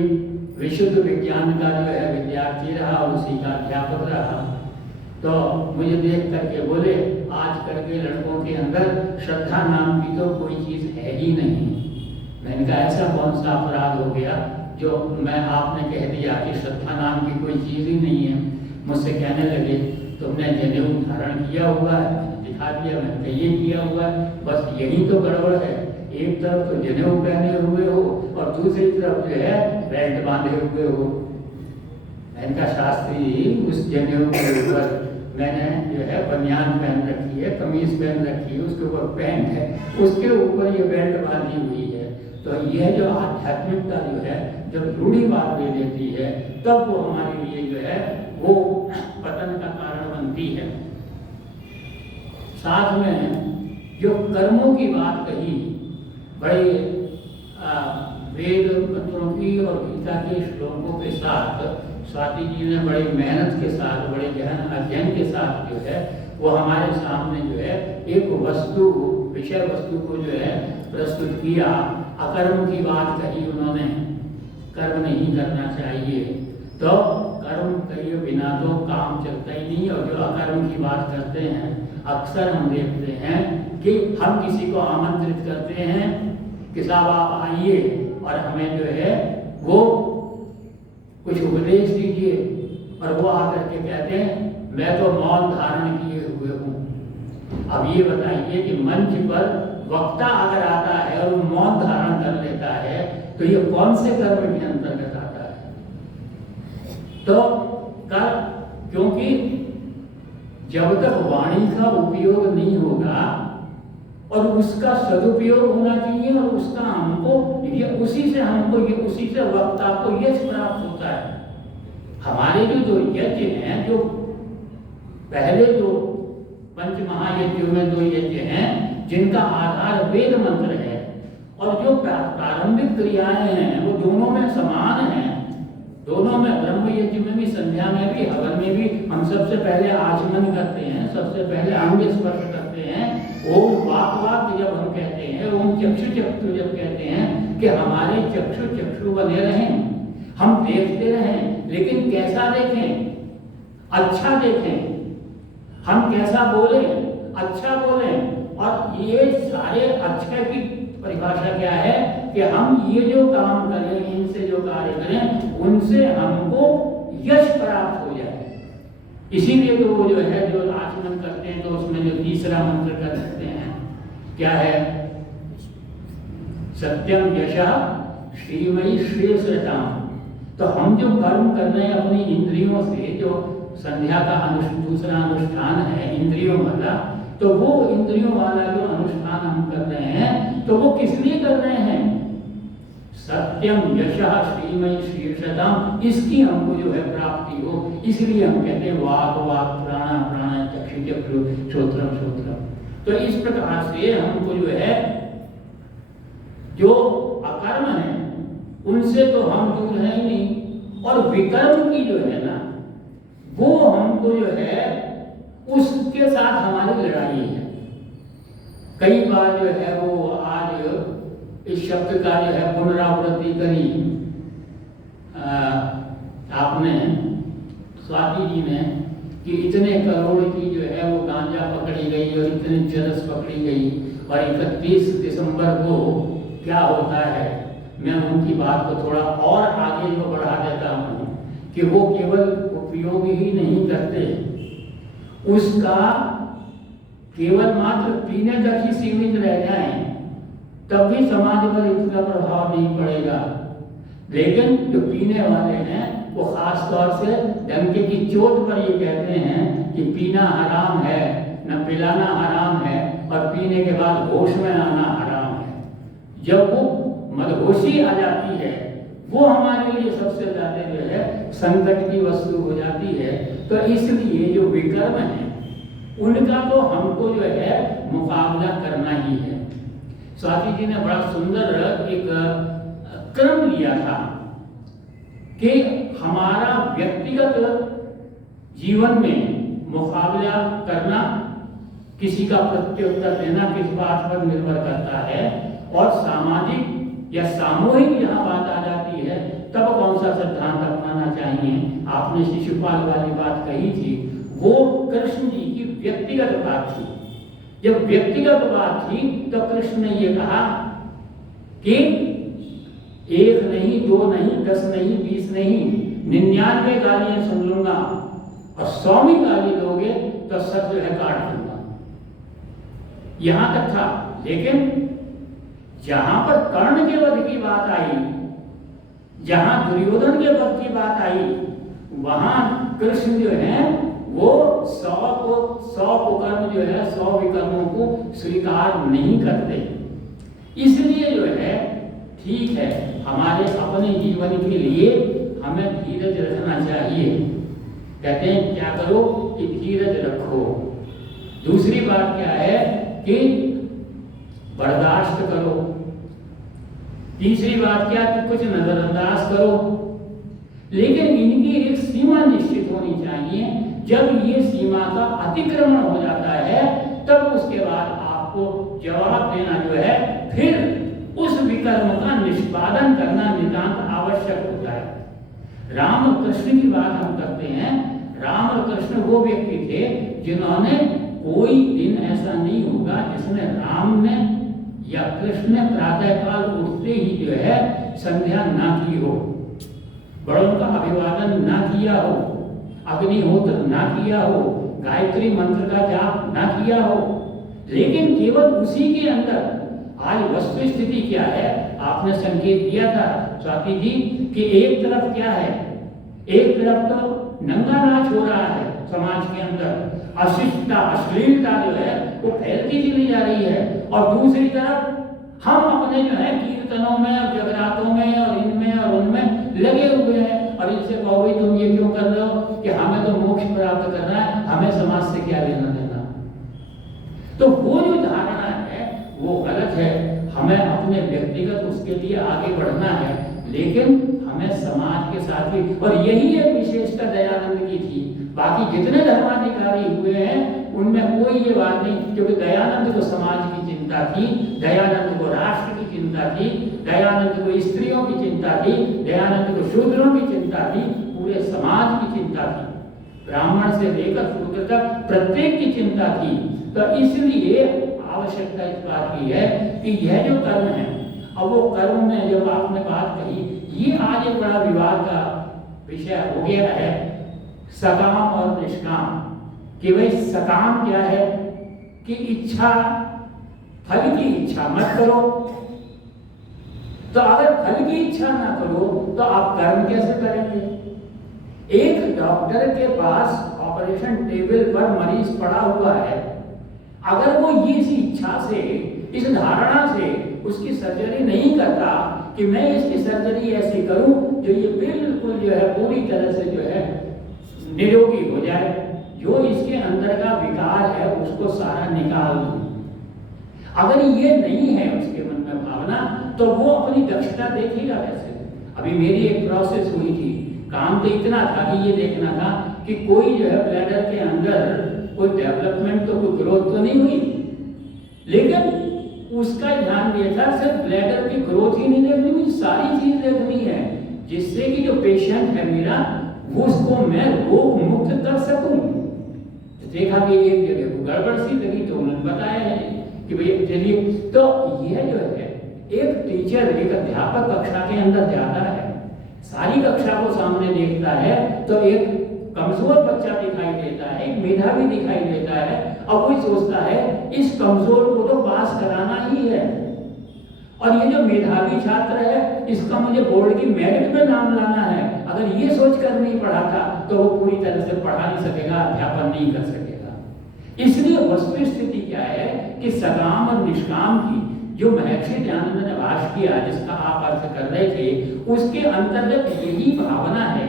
विशुद्ध विज्ञान का जो है विद्यार्थी रहा, उसी का अध्यापक रहा। तो मुझे देख करके बोले, आजकल के लड़कों के अंदर श्रद्धा नाम की तो कोई चीज़ है ही नहीं। मैंने कहा ऐसा कौन सा अपराध हो गया जो मैं आपने कह दिया कि श्रद्धा नाम की कोई चीज़ ही नहीं है। मुझसे कहने लगे, तुमने जनेऊ धारण किया हुआ है? दिखा दिया। मैंने ये किया हुआ है, बस यही तो गड़बड़ है। एक तरफ तो जनेऊ पहने हुए हो और दूसरी तरफ जो है बेल्ट बांधे हुए हो। मैंने कहा शास्त्री, उस जनेऊ के ऊपर मैंने जो है बनियान पहन रखी है, कमीज पहन रखी है, उसके ऊपर पैंट है, उसके ऊपर ये बेल्ट बांधी हुई है। तो यह जो आध्यात्मिकता जो है जब रूढ़िवाद ले लेती है तब वो हमारे लिए जो है वो पतन का कारण बनती है। साथ में जो कर्मों की बात कही, बड़े वेद मंत्रों की और गीता के श्लोकों के साथ स्वाति जी ने बड़ी मेहनत के साथ, बड़े गहन अध्ययन के साथ जो है वो हमारे सामने जो है एक वस्तु, विषय वस्तु को जो है प्रस्तुत किया। अकर्म की बात कही उन्होंने, कर्म नहीं करना चाहिए। तो कर्म किए बिना तो काम चलता ही नहीं। और जो अकर्म की बात करते हैं, अक्सर हम देखते हैं कि हम किसी को आमंत्रित करते हैं कि साहब आप आइए और हमें जो है वो कुछ उपदेश दीजिए, और वो आकर के कहते हैं मैं तो मौन धारण किए हुए हूँ। अब ये बताइए कि मंच पर वक्ता अगर आता है और मौन धारण कर लेता है तो ये कौन से कर्म के अंतर्गत आता है? तो क्योंकि जब तक वाणी का उपयोग नहीं होगा और उसका सदुपयोग होना चाहिए और उसका हमको ये उसी से वक्ता को यश प्राप्त होता है। हमारे जो यज्ञ हैं, जो पहले जो पंच महायज्ञों में 2 यज्ञ हैं जिनका आधार वेद मंत्र है, और जो प्रारंभिक क्रियाएं हैं वो दोनों में समान हैं। दोनों में, ब्रह्म यज्ञ में भी, संध्या में भी, हवन में भी हम सबसे पहले आचमन करते हैं, सबसे पहले अंग स्पर्श करते हैं। ओम वाक जब हम कहते हैं, ओम चक्षु जब कहते हैं कि हमारे चक्षु बने रहें, हम देखते रहें, लेकिन कैसा देखें? अच्छा देखें। हम कैसा बोले? अच्छा बोले। और ये सारे अच्छे की परिभाषा क्या है कि हम ये जो काम करें, इनसे जो कार्य करें, उनसे हमको यश प्राप्त हो जाए। इसीलिए तो वो जो है जो आचमन करते हैं तो उसमें जो तीसरा मंत्र कर सकते हैं, क्या है? सत्यम यशः श्रीमयी श्रेयसृताम्। तो हम जो कर्म कर रहे हैं अपनी इंद्रियों से, जो संध्या का दूसरा अनुष्ठान है इंद्रियों वाला, तो वो इंद्रियों वाला जो अनुष्ठान हम कर रहे हैं तो वो किस लिए कर रहे हैं? सत्यम यशः श्रीमयी शीर्षताम्, इसकी हमको जो है प्राप्ति हो, इसलिए हम कहते हैं वाक प्राण चक्षु श्रोत्रम। तो इस प्रकार से हमको जो है जो अकर्म है उनसे तो हम दूर हैं ही नहीं, और विकर्म की जो है ना वो हमको जो है उसके साथ हमारी लड़ाई है। कई बार जो है वो आज इस शब्द का जो है पुनरावृत्ति करी आपने, स्वाति जी ने, कि इतने करोड़ की जो है वो गांजा पकड़ी गई और इतनी चरस पकड़ी गई, और 31 दिसंबर को क्या होता है मैं उनकी बात को थोड़ा और आगे जो बढ़ा देता हूँ कि वो केवल उपयोग ही नहीं करते, उसका केवल मात्र पीने तक ही सीमित रह जाए तब भी समाज पर इतना प्रभाव नहीं पड़ेगा। लेकिन जो पीने वाले हैं वो खास तौर से डंके की चोट पर ये कहते हैं कि पीना हराम है, न पिलाना हराम है, और पीने के बाद होश में आना हराम है। जब वो मदहोशी आ जाती है वो हमारे लिए सबसे ज्यादा जो है संकट की वस्तु हो जाती है। तो इसलिए जो विकर्म है उनका तो हमको जो है मुकाबला करना ही है। स्वाति जी ने बड़ा सुंदर एक क्रम लिया था कि हमारा व्यक्तिगत जीवन में मुकाबला करना, किसी का प्रत्युत्तर देना किस बात पर निर्भर करता है, और सामाजिक या सामूहिक यहाँ बात आ जाती है तब कौन सा सिद्धांत अपनाना चाहिए। आपने शिशुपाल वाली बात कही थी, वो कृष्ण जी की व्यक्तिगत बात थी। जब व्यक्तिगत बात थी तो कृष्ण ने ये कहा कि 1 नहीं, 2 नहीं, 10 नहीं, 20 नहीं, 99 गालियां सुन लूंगा, और 100वीं गाली दोगे तो सब जो है काट दूंगा। यहां तक था। लेकिन जहां पर कर्ण के वध की बात आई, जहां दुर्योधन के वध की बात आई, वहां कृष्ण जो है वो 100 कुकर्म जो है 100 विकर्मों को स्वीकार नहीं करते। इसलिए जो है ठीक है, हमारे अपने जीवन के लिए हमें धीरज रखना चाहिए। कहते हैं क्या करो कि धीरज रखो। दूसरी बात क्या है कि बर्दाश्त करो। तीसरी बात क्या कि कुछ नजरअंदाज करो। लेकिन इनकी एक सीमा निश्चित होनी चाहिए। जब ये सीमा का अतिक्रमण हो जाता है तब उसके बाद आपको जवाब देना जो है फिर उस विकर्म का निष्पादन करना नितांत आवश्यक होता है। राम और कृष्ण की बात हम करते हैं। राम और कृष्ण वो व्यक्ति थे जिन्होंने, कोई दिन ऐसा नहीं होगा जिसमें राम ने या कृष्ण ने प्रातःकाल उठते ही जो है संध्या ना की हो, बड़ों का अभिवादन ना किया हो, अग्निहोत्र ना किया हो, गायत्री मंत्र का जाप ना किया हो। लेकिन केवल उसी के अंदर आज वस्तु स्थिति क्या है, आपने संकेत दिया था स्वाति जी कि एक तरफ क्या है, एक तरफ तो नंगा नाच हो रहा है समाज के अंदर, अशिष्टता अश्लीलता जो है वो फैलती चली जा रही है, और दूसरी तरफ हम अपने जो है कीर्तनों में और जगरातों में और इनमें और उनमें लगे हुए हैं। और इनसे कहो भाई तुम ये क्यों कर रहे हो कि हमें तो मोक्ष प्राप्त करना है, हमें समाज से क्या लेना देना। तो वो जो धारणा है वो गलत है। हमें अपने व्यक्तिगत उसके लिए आगे बढ़ना है, लेकिन हमें समाज के साथ भी, और यही एक विशेषता दयानंद की थी। बाकी जितने धर्माधिकारी हुए हैं उनमें कोई ये बात नहीं, क्योंकि दयानंद को समाज की चिंता थी, दयानंद को राष्ट्र की चिंता थी, दयानंद को स्त्रियों की चिंता थी, दयानंद को शूद्रों की चिंता थी, पूरे समाज की चिंता थी, ब्राह्मण से लेकर शूद्र तक प्रत्येक की चिंता थी। तो इसलिए आवश्यकता इस बात की है कि यह जो कर्म है, अब वो कर्म में जब आपने बात कही, ये आज एक बड़ा विवाद का विषय हो गया है, सकाम और निष्काम। कि भाई सकाम क्या है कि इच्छा, फल की इच्छा मत करो। तो अगर फल की इच्छा ना करो तो आप कर्म कैसे करेंगे। एक डॉक्टर के पास ऑपरेशन टेबल पर मरीज पड़ा हुआ है, अगर वो ये इस इच्छा से, इस धारणा से उसकी सर्जरी नहीं करता कि मैं इसकी सर्जरी ऐसी करूं जो ये बिल्कुल जो है पूरी तरह से जो है निरोगी हो जाए, जो इसके अंदर का विकार है उसको सारा निकाल दूं, अगर ये नहीं है उसके मन में भावना, तो वो अपनी दक्षता देखेगा वैसे। अभी मेरी एक प्रोसेस हुई थी, काम तो इतना था कि ये देखना था कि कोई जो है ब्लैडर के अंदर कोई डेवलपमेंट तो कोई ग्रोथ तो नहीं हुई, लेकिन उसका ध्यान दिया था सिर्फ ब्लैडर की ग्रोथ ही नहीं देखनी, मुझे सारी चीज देखनी है जिससे कि जो पेशेंट है मेरा वो उसको मैं रोग मुक्त कर सकूं। तो देखा कि एक जगह को गड़बड़ सी लगी तो उन्होंने बताया है कि भाई चलिए। तो यह जो है एक टीचर, एक अध्यापक कक्षा के अंदर जाता है, सारी कक्षा को सामने देखता है, तो एक कमजोर बच्चा दिखाई देता है, एक मेधावी दिखाई देता है, और कोई सोचता है इस कमजोर को तो पास कराना ही है, और ये जो मेधावी छात्र है इसका मुझे बोर्ड की मेरिट में नाम लाना है। अगर ये सोचकर नहीं पढ़ा था तो वो पूरी तरह से पढ़ा नहीं सकेगा, अध्यापन नहीं कर सकेगा। इसलिए वस्तु स्थिति क्या है कि सकाम और निष्काम की जो महर्षि दयानंद ने भाष्य किया, जिसका आप अर्थ कर रहे थे, उसके अंतर्गत यही भावना है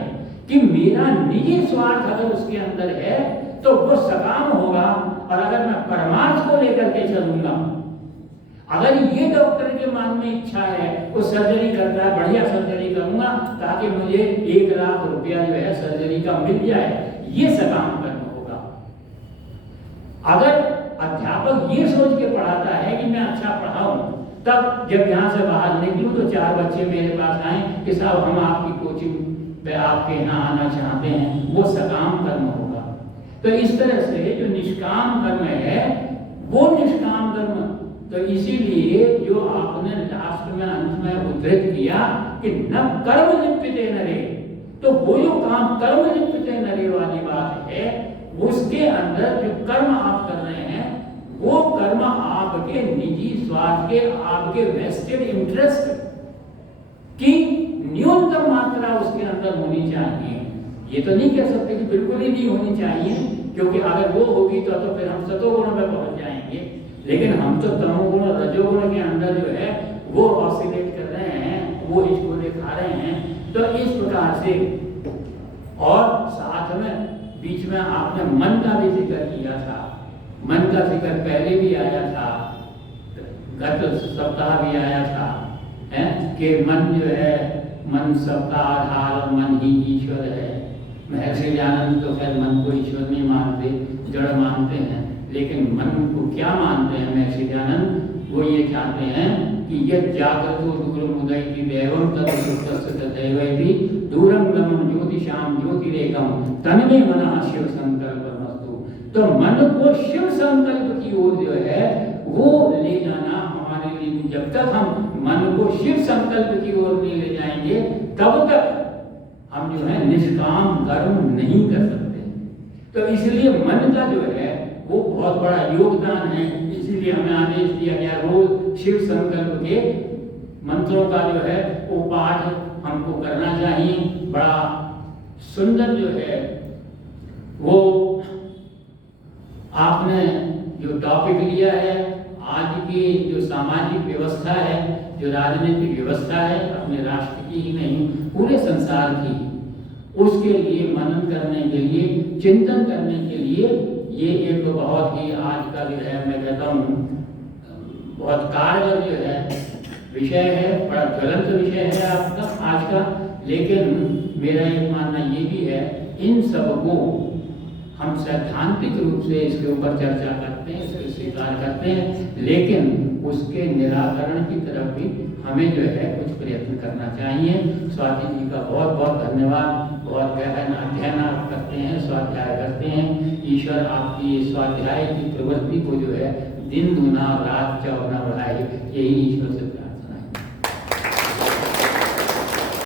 कि मेरा निजी स्वार्थ अगर उसके अंदर है तो वो सकाम होगा, और अगर मैं परमार्थ को लेकर के चलूंगा, अगर ये डॉक्टर के मन में इच्छा है वो सर्जरी करता है, बढ़िया सर्जरी करूंगा ताकि मुझे 1 लाख रुपया जो है सर्जरी का मिल जाए, ये सकाम कर्म होगा। अगर अध्यापक ये सोच के पढ़ाता है कि मैं अच्छा पढ़ाऊं, तब जब यहाँ से बाहर निकलूं तो 4 बच्चे मेरे पास आए कि साहब हम आपकी कोचिंग पे आपके यहाँ आना चाहते हैं, वो सकाम कर्म होगा। तो इस तरह से जो निष्काम कर्म है वो निष्काम कर्म, तो इसीलिए जो आपने लास्ट में अंत में उद्धृत किया कि न कर्म लिप्यते नरे, तो वो जो काम कर्म लिप्यते नरे वाली बात है, उसके अंदर जो कर्म आप कर रहे हैं वो कर्म आपके निजी स्वार्थ के, आपके वेस्टेड इंटरेस्ट की न्यूनतम मात्रा उसके अंदर होनी चाहिए। ये तो नहीं कह सकते कि बिल्कुल ही नहीं होनी चाहिए, क्योंकि अगर वो होगी तो फिर हम सतोगुण में पहुंच जाएंगे, लेकिन हम तो तमोगुण रजोगुण के अंदर जो है वो ऑसिलेट कर रहे हैं, वो इसको दिखा रहे हैं। तो इस प्रकार से, और साथ में बीच में आपने मन का भी जिक्र किया था, मन का जिक्र पहले भी आया था, गत सप्ताह भी आया था, है कि मन जो है, मन सबका आधार और मन ही ईश्वर है। महर्षि दयानंद तो खैर मन को ईश्वर नहीं मानते, जड़ मानते हैं, लेकिन मन को क्या मानते हैं महर्षि दयानंद? वो ये चाहते हैं कि यद जागृतो दूरम उदयति देवम तत्सुप्तस्य तथैवैति दूरम गमन ज्योतिषाम ज्योतिरेकम तन्मे मनः शिव संकल्पमस्तु। तो मन को शिव संकल्प की ओर जो है वो ले जाना हमारे लिए, जब तक हम मन को शिव संकल्प की ओर नहीं ले जाएंगे तब तक हम जो है निष्काम कर्म नहीं कर सकते। तो इसलिए मन का जो है वो बहुत बड़ा योगदान है। इसीलिए हमें आदेश दिया गया रोज शिव संकल्प के मंत्रों का जो है वो पाठ हमको करना चाहिए। बड़ा सुंदर जो है वो आपने जो टॉपिक लिया है, आज की जो सामाजिक व्यवस्था है, जो राजनीतिक व्यवस्था है, अपने राष्ट्र की ही नहीं पूरे संसार की, उसके लिए मनन करने के लिए, चिंतन करने के लिए ये एक बहुत ही आज का जो है मैं कहता हूँ बहुत कारगर जो है विषय है, बड़ा ज्वलंत विषय है आपका आज का। लेकिन मेरा एक मानना ये भी है, इन सबको हम सैद्धांतिक रूप से इसके ऊपर चर्चा करते हैं, इसको स्वीकार करते हैं, लेकिन उसके निराकरण की तरफ भी हमें जो है कुछ प्रयत्न करना चाहिए। स्वाति जी का बहुत बहुत धन्यवाद। बहुत गहन अध्ययन आप करते हैं, स्वाध्याय करते हैं। ईश्वर आपकी स्वाध्याय की प्रवृत्ति को जो है दिन दूना रात चौगुना बढ़ाए, यही ईश्वर से